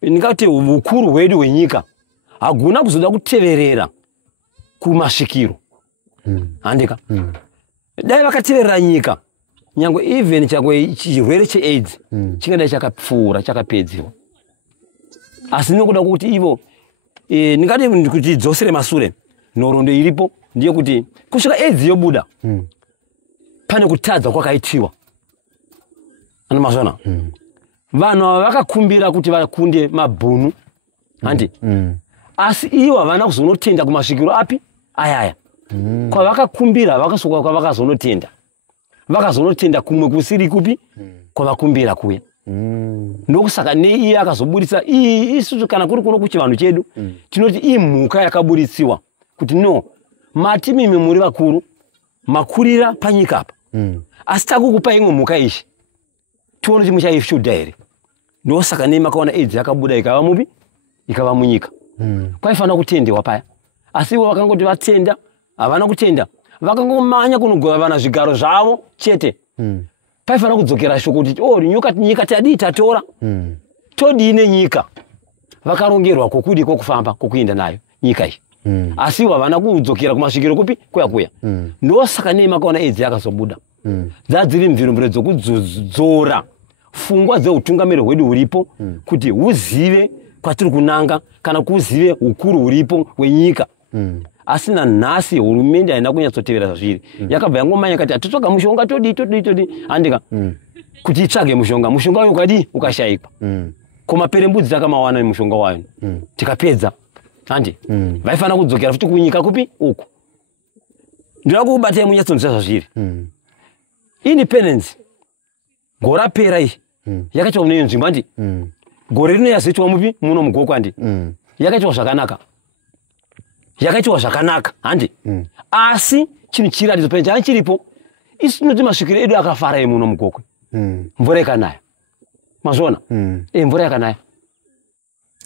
Ndingati ukuru hwedu hwenyika haguna kuzoda kuteverera kumasvikiro. Handika. Dai vakateverera nyika, nyangwe even chakwe chirwere cheAIDS chingadai chakapfuura, chakapedziwa. Asi nokuda kuti ivo ndingati kuti dzosere masure, nhoroondo iripo ndiyo kuti kusvika AIDS yobuda pane kutadza kwakaitiwa. Mazvona. Vanhu vakakumbira kuti vakunde mabhunu. Handi. Asi ivo havana kuzonotenda kumasvikiro api ayaya. Kwavakakumbira vakasoka kwavakazonotenda. Vakazonotenda kumwe kusiri kupi kwavakumbira kuya. Ndokusaka neiye akazobudisa isusu kana kuri kuno kuchivanhu chedu tinoti imhuka yakabuditsiwa kuti no mati mimi muri vakuru makurira panyika apa. Asi takukupa imwe mhuka ishi tione kuti muchaifyudha here. Ndosaka nei makaona AIDS yakabuda ikava mupi ikava munyika. Kwaifanira kutendewa paya. Asi ivo vakangoti vatenda havana kutenda, vakangomanya kunogova zvigaro zvavo chete. Paifanira kudzokera shoko kuti nyika tadii tatora todii nyika. Vakarongerwa kokudi kokufamba kokuenda nayo nyika iyi. Asi ivo havana kudzokera kumasvikiro kupi kuya. Ndosaka nei makaona AIDS yakazobuda. Dzadziri mvirombero dzokudzodzora pfungwa dzeutungamiri hwedu huripo kuti huzive kwatiri kunanga kana kuzive ukuru huripo hwenyika. Asi nanhasi hurumende haina kunyatsotevera zviri. Yakabva yangomanya kati atotsvaga mushonga todii handika kuti itsvage mushonga uyu ukadii ukashayikwa. Komapere mbudzi takamawana mushonga wayo tikapedza handi vaifanira kudzokera futi kunyika kupi uku. Ndinoda kubatai munyatsonzwa zvazviri. Independence gore rapera iyi yakaitwa mune nzvimbo handi. Gore rino yazoitwa mupi muno muGOKWE handi. Yakaitwa zvakanaka handi. Asi chinhu chiratidzo pene changa chiripo isu tinoti masvikiro edu akafara muno muGOKWE. Mvura ikanaya. Mazvona? Mvura yakanaya.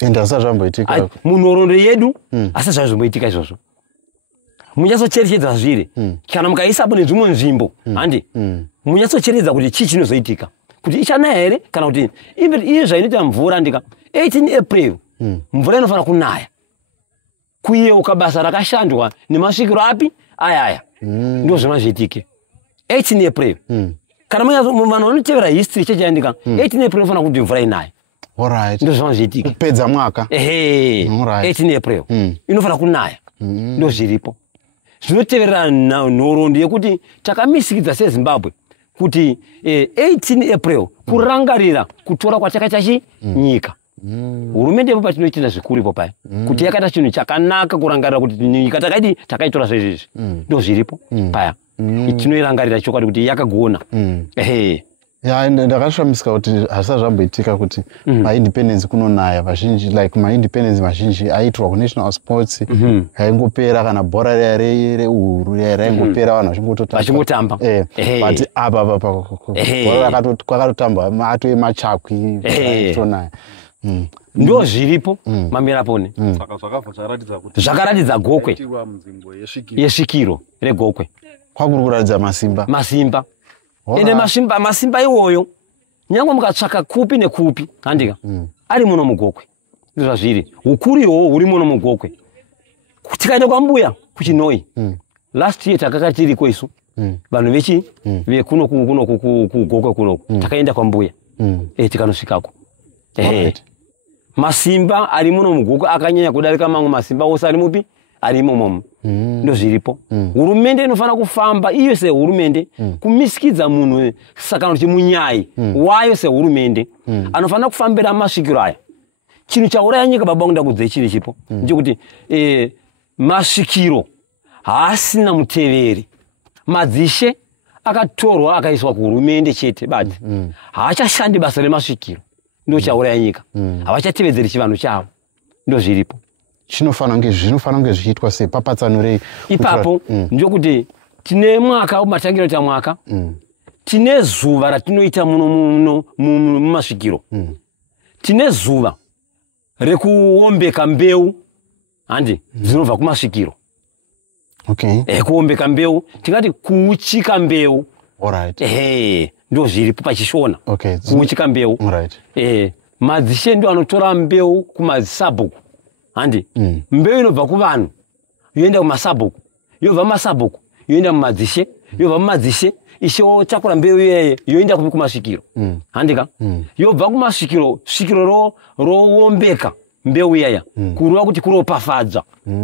Ende asati zvamboitika. Munhoroondo yedu asati zvazvomboitika izvozvo. Munyatsocherechedza zviri. Kana mukaisapo nedzimwe nzvimbo handi. Munyatsocherechedza kuti chii chinozoitika. Kuti ichanaya here kana kuti iye zvainoita mvura ndika 18 April mvura inofanira kunaya. Kuyeuka basa rakashandwa nemasvikiro api ayaya. Ndo zvinozoitike 18 April. Kana vanhu vanotevera history chechaindika 18 April inofanira kuti mvura inaye. Alright. Ndo zvinozoitike. Kupedza mwaka. 18 April inofanira kunaya. Ndo zviripo. Zvinoteverera nhoroondo yekuti takamisikidza seZimbabwe kuti 18 April kurangarira kutora kwatakaita nyika. Hurumende ipo patinoitenda zvikuru ipo paya kuti yakaita chinhu chakanaka kurangarira kuti nyika takaitora zvezvizvi. Ndo zviripo paya. Tinoirangarira chokwadi kuti yakagona. Ndakashamisika kuti hasati zvamboitika kuti maindependence kunonaya vazhinji like maindependence mazhinji aiitwa kunational sports yaingopera kana bhora reuru raingopera vanhu vachingotamba. But apa bhora kwakatotamba mato emachakwi aitonaya. Ndo zviripo mamirapone. Zvakaratidza GOKWE yesvikiro reGOKWE. Kwakuri kuratidza masimba. Ende masimba iwoyo nyangwe mukatsvaka kupi nekupi handika ari muno muGOKWE. Ndizvo zviri. Ukuru ihwohwo huri muno muGOKWE. Tikaenda kwambuya kuChinoi last year takanga tiriko isu vanhu vekuno kuGOKWE kunoku takaenda kwambuya tikanosvikako. Masimba ari muno muGOKWE akanyanya kudarika mamwe masimba ose ari mupi ari imomo. Ndo zviripo. Hurumende inofanira kufamba iyo sehurumende kumisikidza munhu saka kuti munyai wayo sehurumende anofanira kufambira masvikiro aya. Chinhu chauraya nyika baba vangu ndakudze chiri chipo ndechekuti masvikiro haasina muteveri. Madzishe akatorwa akaiswa kuhurumende chete badi haachashandi basa remasvikiro. Ndo chauraya nyika. Havachatevedzeri chivanhu chavo. Ndo zviripo. Zvinofanira kunge zvichiitwa sepapatsanurei ipapo. Ndokuti tine mwaka matangiro ta mwaka tine zuva ratinoita muno mumasvikiro. Tine zuva rekuombeka mbeu handi dzinobva kumasvikiro. Okay. Kuombeka mbeu, tingati kuuchika mbeu. Alright. Ndo zviripo pachishona. Okay. Kuuchika mbeu. Alright. Madzishe ndio anotora mbeu kumazisabhuku. Handi mbeu inobva kuvanhu yoenda kumasabhuku, yobva mumasabhuku yoenda mumadzishe, yobva mumadzishe ishe otakura mbeu iyeye yoenda kumasvikiro. Handika yobva kumasvikiro, svikiro rowombeka mbeu iyaya kurova kuti kuropafadza,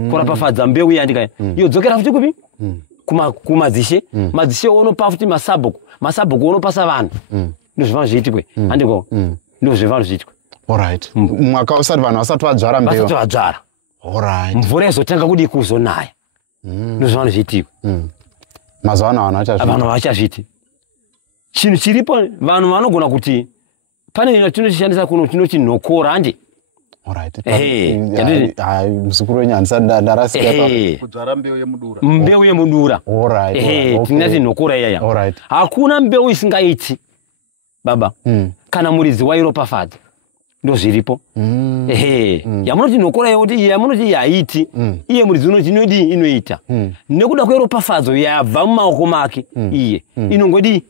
kurapafadza mbeu iya. Handika yodzokera futi kupi kumadzishe, madzishe onopa futi masabhuku, masabhuku onopasa vanhu. Ndo zvivanhu zviitwe. Handiko ndo zvivanhu zviitwe. Alright. Mwaka usati vanhu vasati vadzvara mbeu. Vasati vadzvara. Alright. Mvura izotanga kudi kuzonaya. Ndo zvivanhu zviitwe. Mazuva ano vanhu vachazviti. Chinhu chiripo vanhu vanogona kuti pane tinoshandisa kuno tinoti nhokora. Handi. Alright. Muzukuru wenyu handisati ndarasika kudzvara mbeu yemudura. Mbeu yemudura. Alright. Tinati nhokora iyaya. Alright. Hakuna mbeu isingaiti baba kana muridzi wairopafadza. Ndo zviripo. Yamunoti nhokora yoti yamunoti yaiti iye muridzi unoti inoita. Nekuda kweropafadzo yabva mumaoko make iye inongodi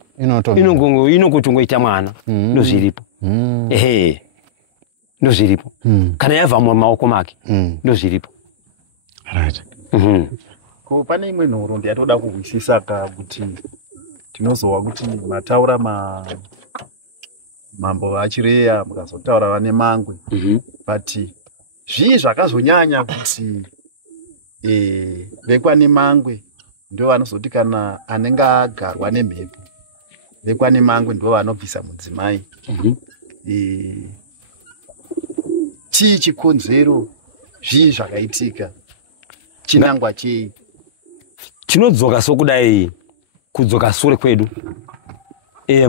inongotongoita mwana. Ndo zviripo. Ndo zviripo. Kana yabva mumaoko make ndo zviripo. Right. Ko pane imwe nhoroondo yatoda kuhwisisa kuti tinozova kuti mataura mambo achireya mukazotaura vane mangwe. But zvii zvakazonyanya kuti vekwane mangwe ndio vanozoti kana anenge agarwa nemhepo, vekwane mangwe ndio vanobvisa mudzimai. Chii chikonzero, zvii zvakaitika, chinangwa chei? Tinodzoka sokudai kudzoka sure kwedu.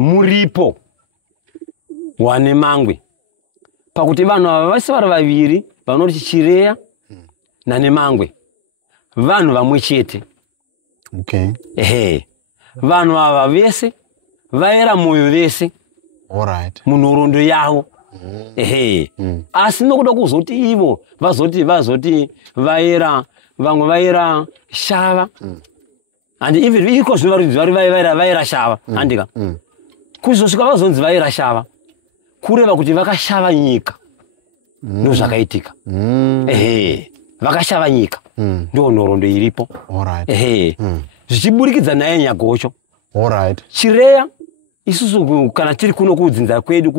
Muripo wane mangwe pakuti vanhu ava vese vari vaviri vanoti Chireya nane mangwe vanhu vamwe chete. Okay. Vanhu ava vese vaera moyo vese. Alright. Munhoroondo yavo. Asi nokuda kuzoti ivo vazoti vaera, vamwe vaera shava. And even iko vari vaera shava. Handika kuzosvika vazonzi vaera shava kureva kuti vakashava nyika. Ndo zvakaitika. Vakashava nyika. Ndo nhoroondo iripo. Alright. Zvichiburikidza naye Nyagocho. Alright. Chireya isusu kana tiri kuno kudzinza kwedu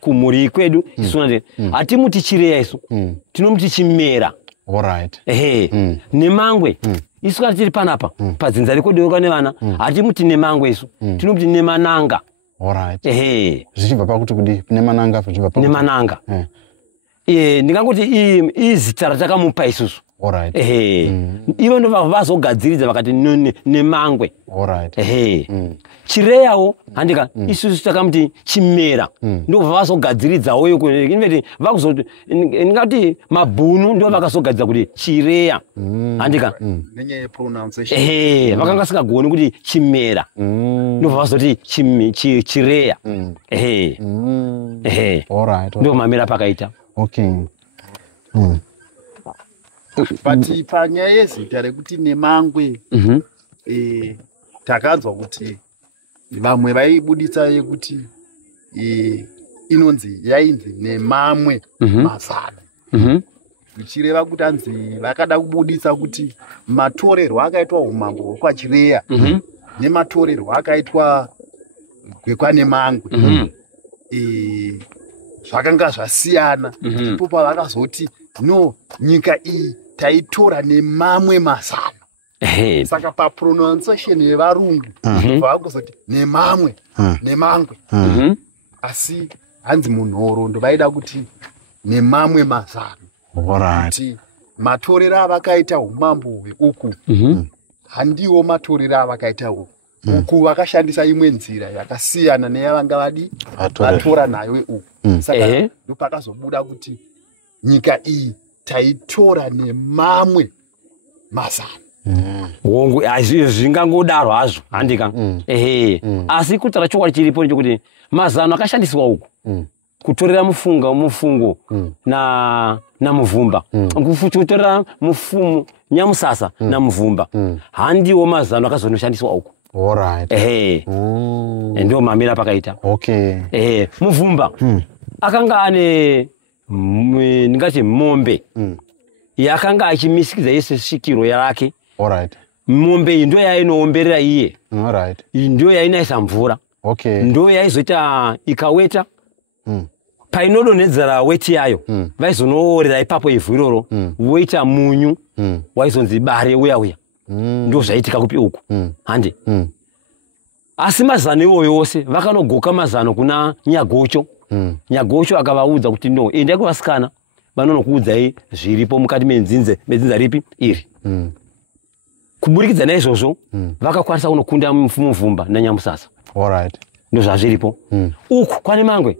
kumuri kwedu isu hatimuti Chireya isu tinomuti Chimera. Alright. Nemangwe isu kana tiri panapa padzinza rekodu Nevana hatimuti Nemangwe isu tinomuti Nemananga. Alright. Zvichibva pakuti kudi Nemananga zvichibva pakuti Nemananga. Ndingangoti izita ratakamupa isusu. Alright. Ivo ndo vazogadziridza vakati Nemangwe. Alright. Chireyawo handika isusu takamuti Chimera ndo vazogadziridzawo yuko inveti vakuzoti ndingati mabhunu ndo vakazogadza kuti Chireya. Handika nenyaya pronunciation vakanga sikagoni kuti Chimera ndo vazoti Chireya. Alright. Ndo mamera pakaita. Okay. But panyaya yezita rekuti Nemangwe takanzwa kuti vamwe vaibuditsa yekuti inonzi yainzi Nemamwe mazana. Zvichireva kuti anzi vakada kubuditsa kuti matorerwo akaitwa umambo kwaChireya nematorerwo akaitwa kwekwaNemangwe zvakanga zvasiyana. Ndipo pavakazoti no, nyika iyi taitora Nemamwe mazana. Saka papronunciation yevarungu vakuzoti Nemamwe Nemangwe. Asi hanzi munhoroondo vaida kuti Nemamwe mazana. Kuti matorero avakaita umambo hweuku handiwo matorero avakaita uku vakashandisa imwe nzira yakasiyana neyavanga vadi vatora nayo uku. Saka ndopakazobuda kuti nyika iyi taitora Nemamwe mazana. Wongu zvingangodaro hazvo handika. Asi kutaura chokwadi chiripo ndechekuti mazano akashandiswa uku kutorera mufungo na Muvumba. Kufutora Mufumu Nyamusasa na Muvumba. Handiwo mazano akazonoshandiswa uko. Alright. Ndio mamira pakaita. Okay. Muvumba. Akanga ane ngati mombe. Yakanga achimisikiza yese Svikiro yake. Alright. Mombe ndio yainoomberera iye. Alright. Ndio yainaisa mvura. Okay. Ndio yaizoita ikaweta. Painodonhedzera weti yayo. Vaizonoorera ipapo ivhu iroro. Woita munyu. Waizonzi bare uya. Ndio zvaitika kupi uku. Handi. Asi mazano iwoyo wose vakanogoka mazano kuna Nyagocho. Nyagocho akavaudza kuti no, endai kuvasikana vanonokuudzai zviripo mukati medzinza ripi iri. Kuburikidza naizvozvo vakakwanisa kunokunda Muvumba naNyamusasa. Alright. Ndo zvazviripo. Uku kwane Mangwe.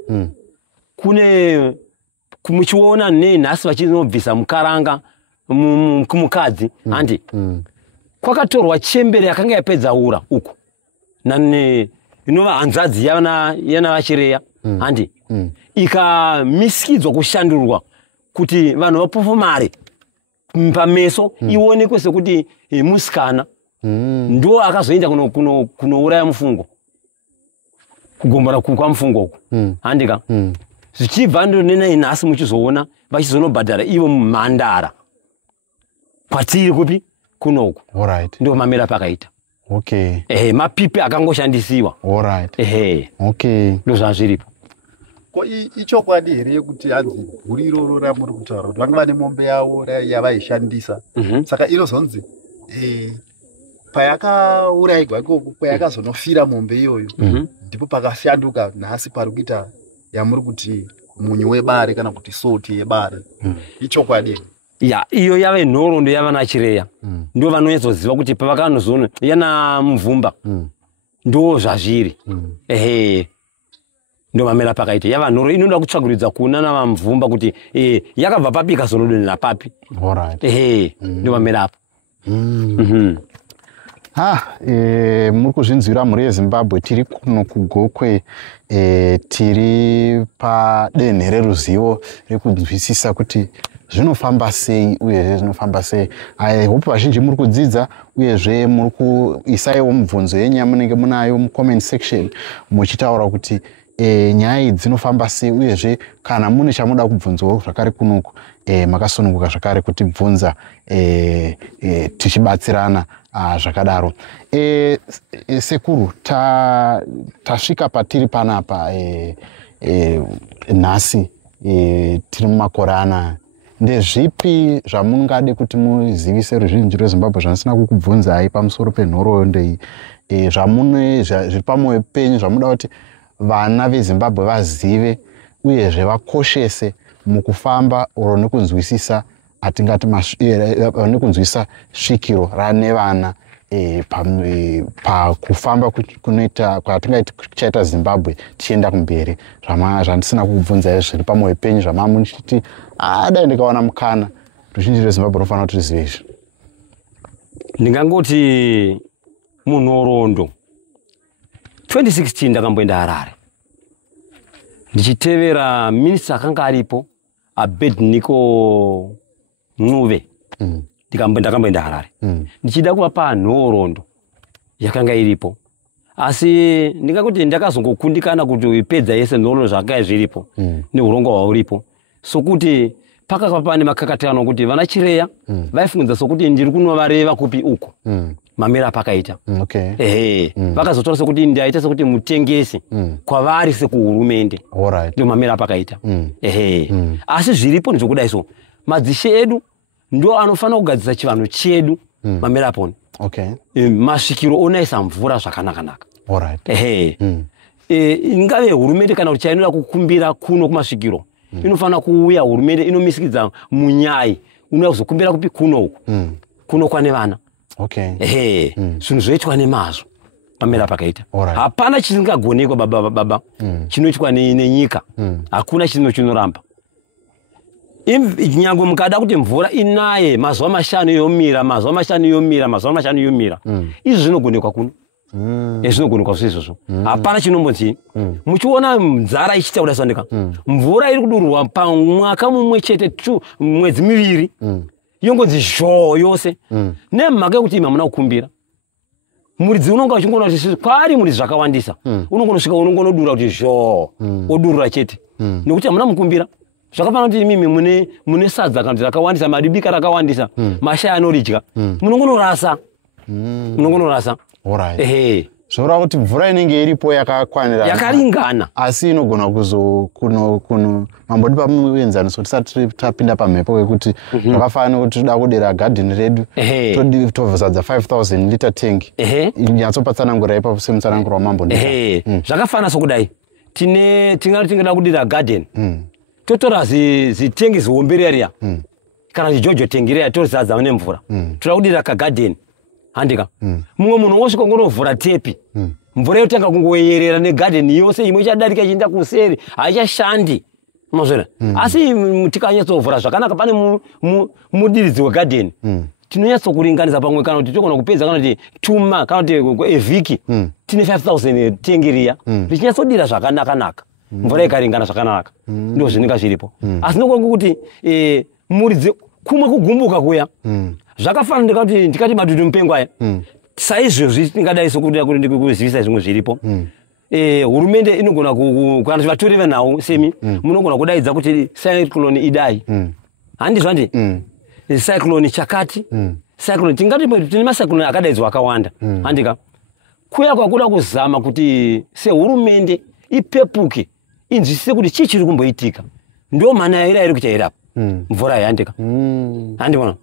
Kune kumuchiona nenhasi vachinobvisa mukaranga kumukadzi handi. Kwakatorwa chembere yakanga yapedza ura uku. Nane inova hanzvadzi yana vachireya handi. Ikamisikidzwa kushandurwa kuti vanhu vapofomare pameso ionekwe sekuti musikana. Ndo akazoenda kunouraya mufungo. Kugombora kwa mufungo uku. Handika. Zvichibva ndonena inhasi muchizoona vachizonobhadhara ivo mhandara. Kwatiri kupi kunoku. Alright. Ndio mamira pakaita. Okay. Mapipi akangoshandisiwa. Alright. Okay. Ndo zvazviripo. Ko ichokwadi here kuti hanzi bhuri iroro ramuri kutaura kuti vanga vane mombe yavo yavaishandisa. Saka inozonzi payakaurayirwa ikoko payakazonofira mombe iyoyo ndipo pakashanduka nhasi pari kuita yamuri kuti munyu webare kana kuti soti yebare. Ichokwadi. Ya, iyo yave nhoroondo yavana Chireya. Ndo vanonyazoziva kuti pavakanozoona yana Muvumba. Ndo zvazviri. Ndo mamira pakaita. Yava nhoro inoda kutsvaguridza kuna na Muvumba kuti yakabva papi ikazonodonhera papi. Alright. Ndo mamira apo. Muri kuzvinzwira mhuri yeZimbabwe tiri kuno kuGOKWE, tiri padenhe reruzivo rekunzwisisa kuti zvinofamba sei uyezve zvinofamba sei. I hope vazhinji muri kudzidza uyezve muri kuisaiwo mibvunzo yenyu yamunenge munayo mucomment section muchitaura kuti nyaya idzi dzinofamba sei uyezve kana mune chamuda kubvunzawo zvakare kunoku makasununguka zvakare kutibvunza tichibatsirana zvakadaro. Sekuru, tasvika patiri panapa nhasi tiri mumakore anaya. Ndezvipi zvamungade kuti muzivise ruzhinji rweZimbabwe zvanisina kukubvunzai pamusoro penhoroondo iyi, zviri pamwoyo penyu zvamuda kuti vana veZimbabwe vazive uyezve vakoshese mukufamba oro nekunzwisisa atingati nekunzwisisa svikiro ranevana pakufamba kunoita kwatingaiti kuchaita Zimbabwe tichienda kumberi. Zvandisina kukubvunzai zviri pamwoyo penyu zvamamuchiti dai ndikawana mukana ruzhinji rweZimbabwe runofanira kuti ruzive izvi. Ndingangoti munhoroondo 2016 ndakamboenda Harare ndichitevera minista akanga aripo Abednego Mnuve. Ndakamboenda Harare ndichida kuvapa nhoroondo yakanga iripo. Asi ndingangoti ndakazongokundikana kuti pedza yese nhoroondo zvakanga zviripo neurongo hwauripo. Sokuti pakanga pane makakatano kuti vana Chireya vaifungudza sokuti ndiri kunovareva kupi uko. Mamira pakaita. Vakazotora sokuti ndaita sokuti mutengesi kwavari sekuhurumende. Ndio mamira pakaita. Asi zviripo ndizvokudai so. Madzishe edu ndo anofanira kugadzisa chivanhu chedu mamira poni. Masvikiro onaisa mvura zvakanaka. Ingave hurumende kana kuti chainoda kukumbira kuno kumasvikiro inofanira kuuya hurumende inomisikidza munyai unoda kuzokumbira kupi kuno uku kuno kwane vana. Zvinhu zvoitwa nemazvo pamera pakaita. Hapana chisingagonekwa baba chinoitwa nenyika. Hakuna chinhu chinoramba. Nyangwe mukada kuti mvura inaye mazuva mashanu yomira, mazuva mashanu yomira. Izvi zvinogonekwa kuno. Ezvinogona kwazvo. Hapana chinombonzi. Muchiona nzara ichiita kudai sandika. Mvura iri kudururwa pamwaka mumwe chete mwedzi miviri. Yongonzi zhoo yose. Nemhaka yekuti imi hamuna kukumbira. Muridzi unonga uchingoona kuti kwari muridzi zvakawandisa. Unongonosvika unongonodura kuti zhoo. Odurura chete. Nekuti hamuna mukumbira. Zvakafanana kuti imimi mune sadza kana kuti rakawandisa, madibika rakawandisa, mashaya anoridya. Munongonorasa. Munongonorasa. Alright. Ehe. Zvoreva kuti mvura inenge iripo yakakwanira. Yakaringana. Asi inogona kuno mambodi pamuenzaniso tisati tapinda pamhepo wekuti zvakafanana kuti toda kudera garden redu tovhazadza 5000 liter tank. Nyatsopatsanangura ipapo semutsanangura wamambo. Zvakafanana sokudai. Tingada kudira garden. Totora zitengi zihomberera. Kana zijojo tengirea tozadza nemvura. Toda kudira kagarden. Handika. Mumwe munhu wosvika ngonovhura tepi. Mvura yotanga kungoyerera negarden yose imwe ichadarika ichienda kuseri, haichashandi. Mazvera. Asi tikanyatsovhura zvakanaka pane mudiridzi wegarden. Tinonyatsokuringanisa pamwe kana kuti togona kupedza kana kuti tuma kana kuti evhiki tine 5000 tengiriya. Richinyatsodira zvakanaka. Mvura ikaringana zvakanaka. Ndizvo zvinenge zviripo. Asi ndokuti kuti muridzi kumwe kugumbuka kuya. Zvakafanana ndikati madudu mupengo aya. Saizvozvi tingadai sokuda kuti ndikuzivisa zvimwe zviripo. Hurumende inogona kana vatori venhau semi munogona kudaidza kuti cyclone idai. Handizvo handi? Cyclone chakati. Cyclone tingati tine macyclone akadaidzwa akawanda. Handika. Kuya kwakuda kuzama kuti sehurumende ipepuke inzwisise kuti chii chiri kumboitika. Ndio mana iri kuchairapa. Mvura yandika. Handibona.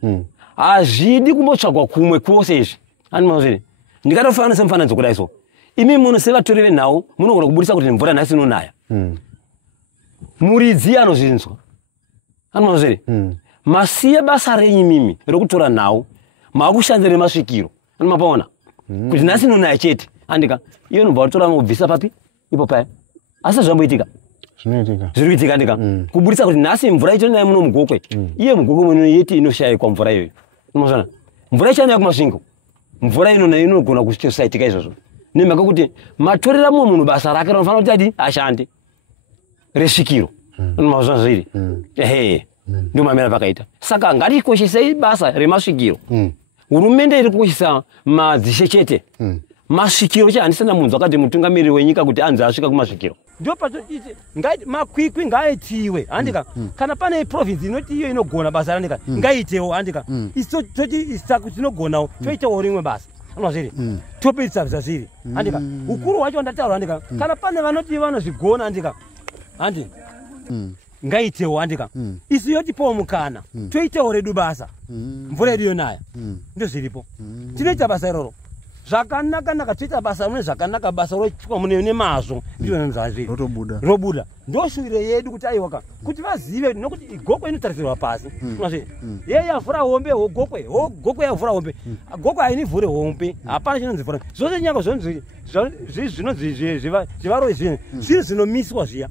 Hazvidi kumbotsvagwa kumwe kwose izvi. Handimazviri. Ndikatofanana semufananidzo kudai so. Imi muno sevatori venhau munogona kubudisa kuti mvura nhasi inonaya. Muridzi anozvinzwa. Handimazviri. Masiye basa renyu mimi rokutora nhau maakushandira masvikiro. Handimapaona. Kuti nhasi inonaya chete. Handika. Iyo nobva kutora mubvisa papi? Ipo paya. Asi zvamboitika. Zviri kuitika ndika. Kubudisa kuti nhasi mvura ichonaya muno mugokwe. Iye mugokwe muno yeti inoshayikwa mvura iyoyo. Unozvana? Mvura ichanaya kumasvingo. Mvura inogona kusaitika izvozvo. Nemhaka kuti matorera mumwe munhu basa rake rinofanira kuti adi ashande. Resvikiro. Unozvana zviri. Ehe. Ndio mamera pakaita. Saka ngatikoshesei basa remasvikiro. Hurumende iri kukoshesa madzishe chete. Masvikiro chahandisana munhu akati mutungamiriri wenyika kuti anzi asvika kumasvikiro. Ndio patotiti makwikwi ngaaitiwe. Handika. Kana pane province inoti iyo inogona basa handika. Ngaitewo handika. Iso toti isaku tinogonawo toitawo rimwe basa. Anozviri. Topedza zvazviri. Handika. Ukuru wacho ndataura handika. Kana pane vanoti vanozvigona handika. Handi. Ngaitewo handika. Isu yotipowo mukana. Toitawo redu basa. Mvura iriyo naya. Ndio zviripo. Tinoita basa iroro. Zvakanaka toita basa mune zvakanaka basa rochukwa mune mazvo ndizvo zvazviri robuda ndoshuviro yedu kuti aiwaka kuti vazive nokuti gokwe inotarisirwa pasi mazviri yeye yavhura hombe gokwe yavhura hombe gokwe hainivhure hombe hapana chinonzi vhura zvose nyaka zvinonzi zvivaro zvino zviri zvinomiswa zviya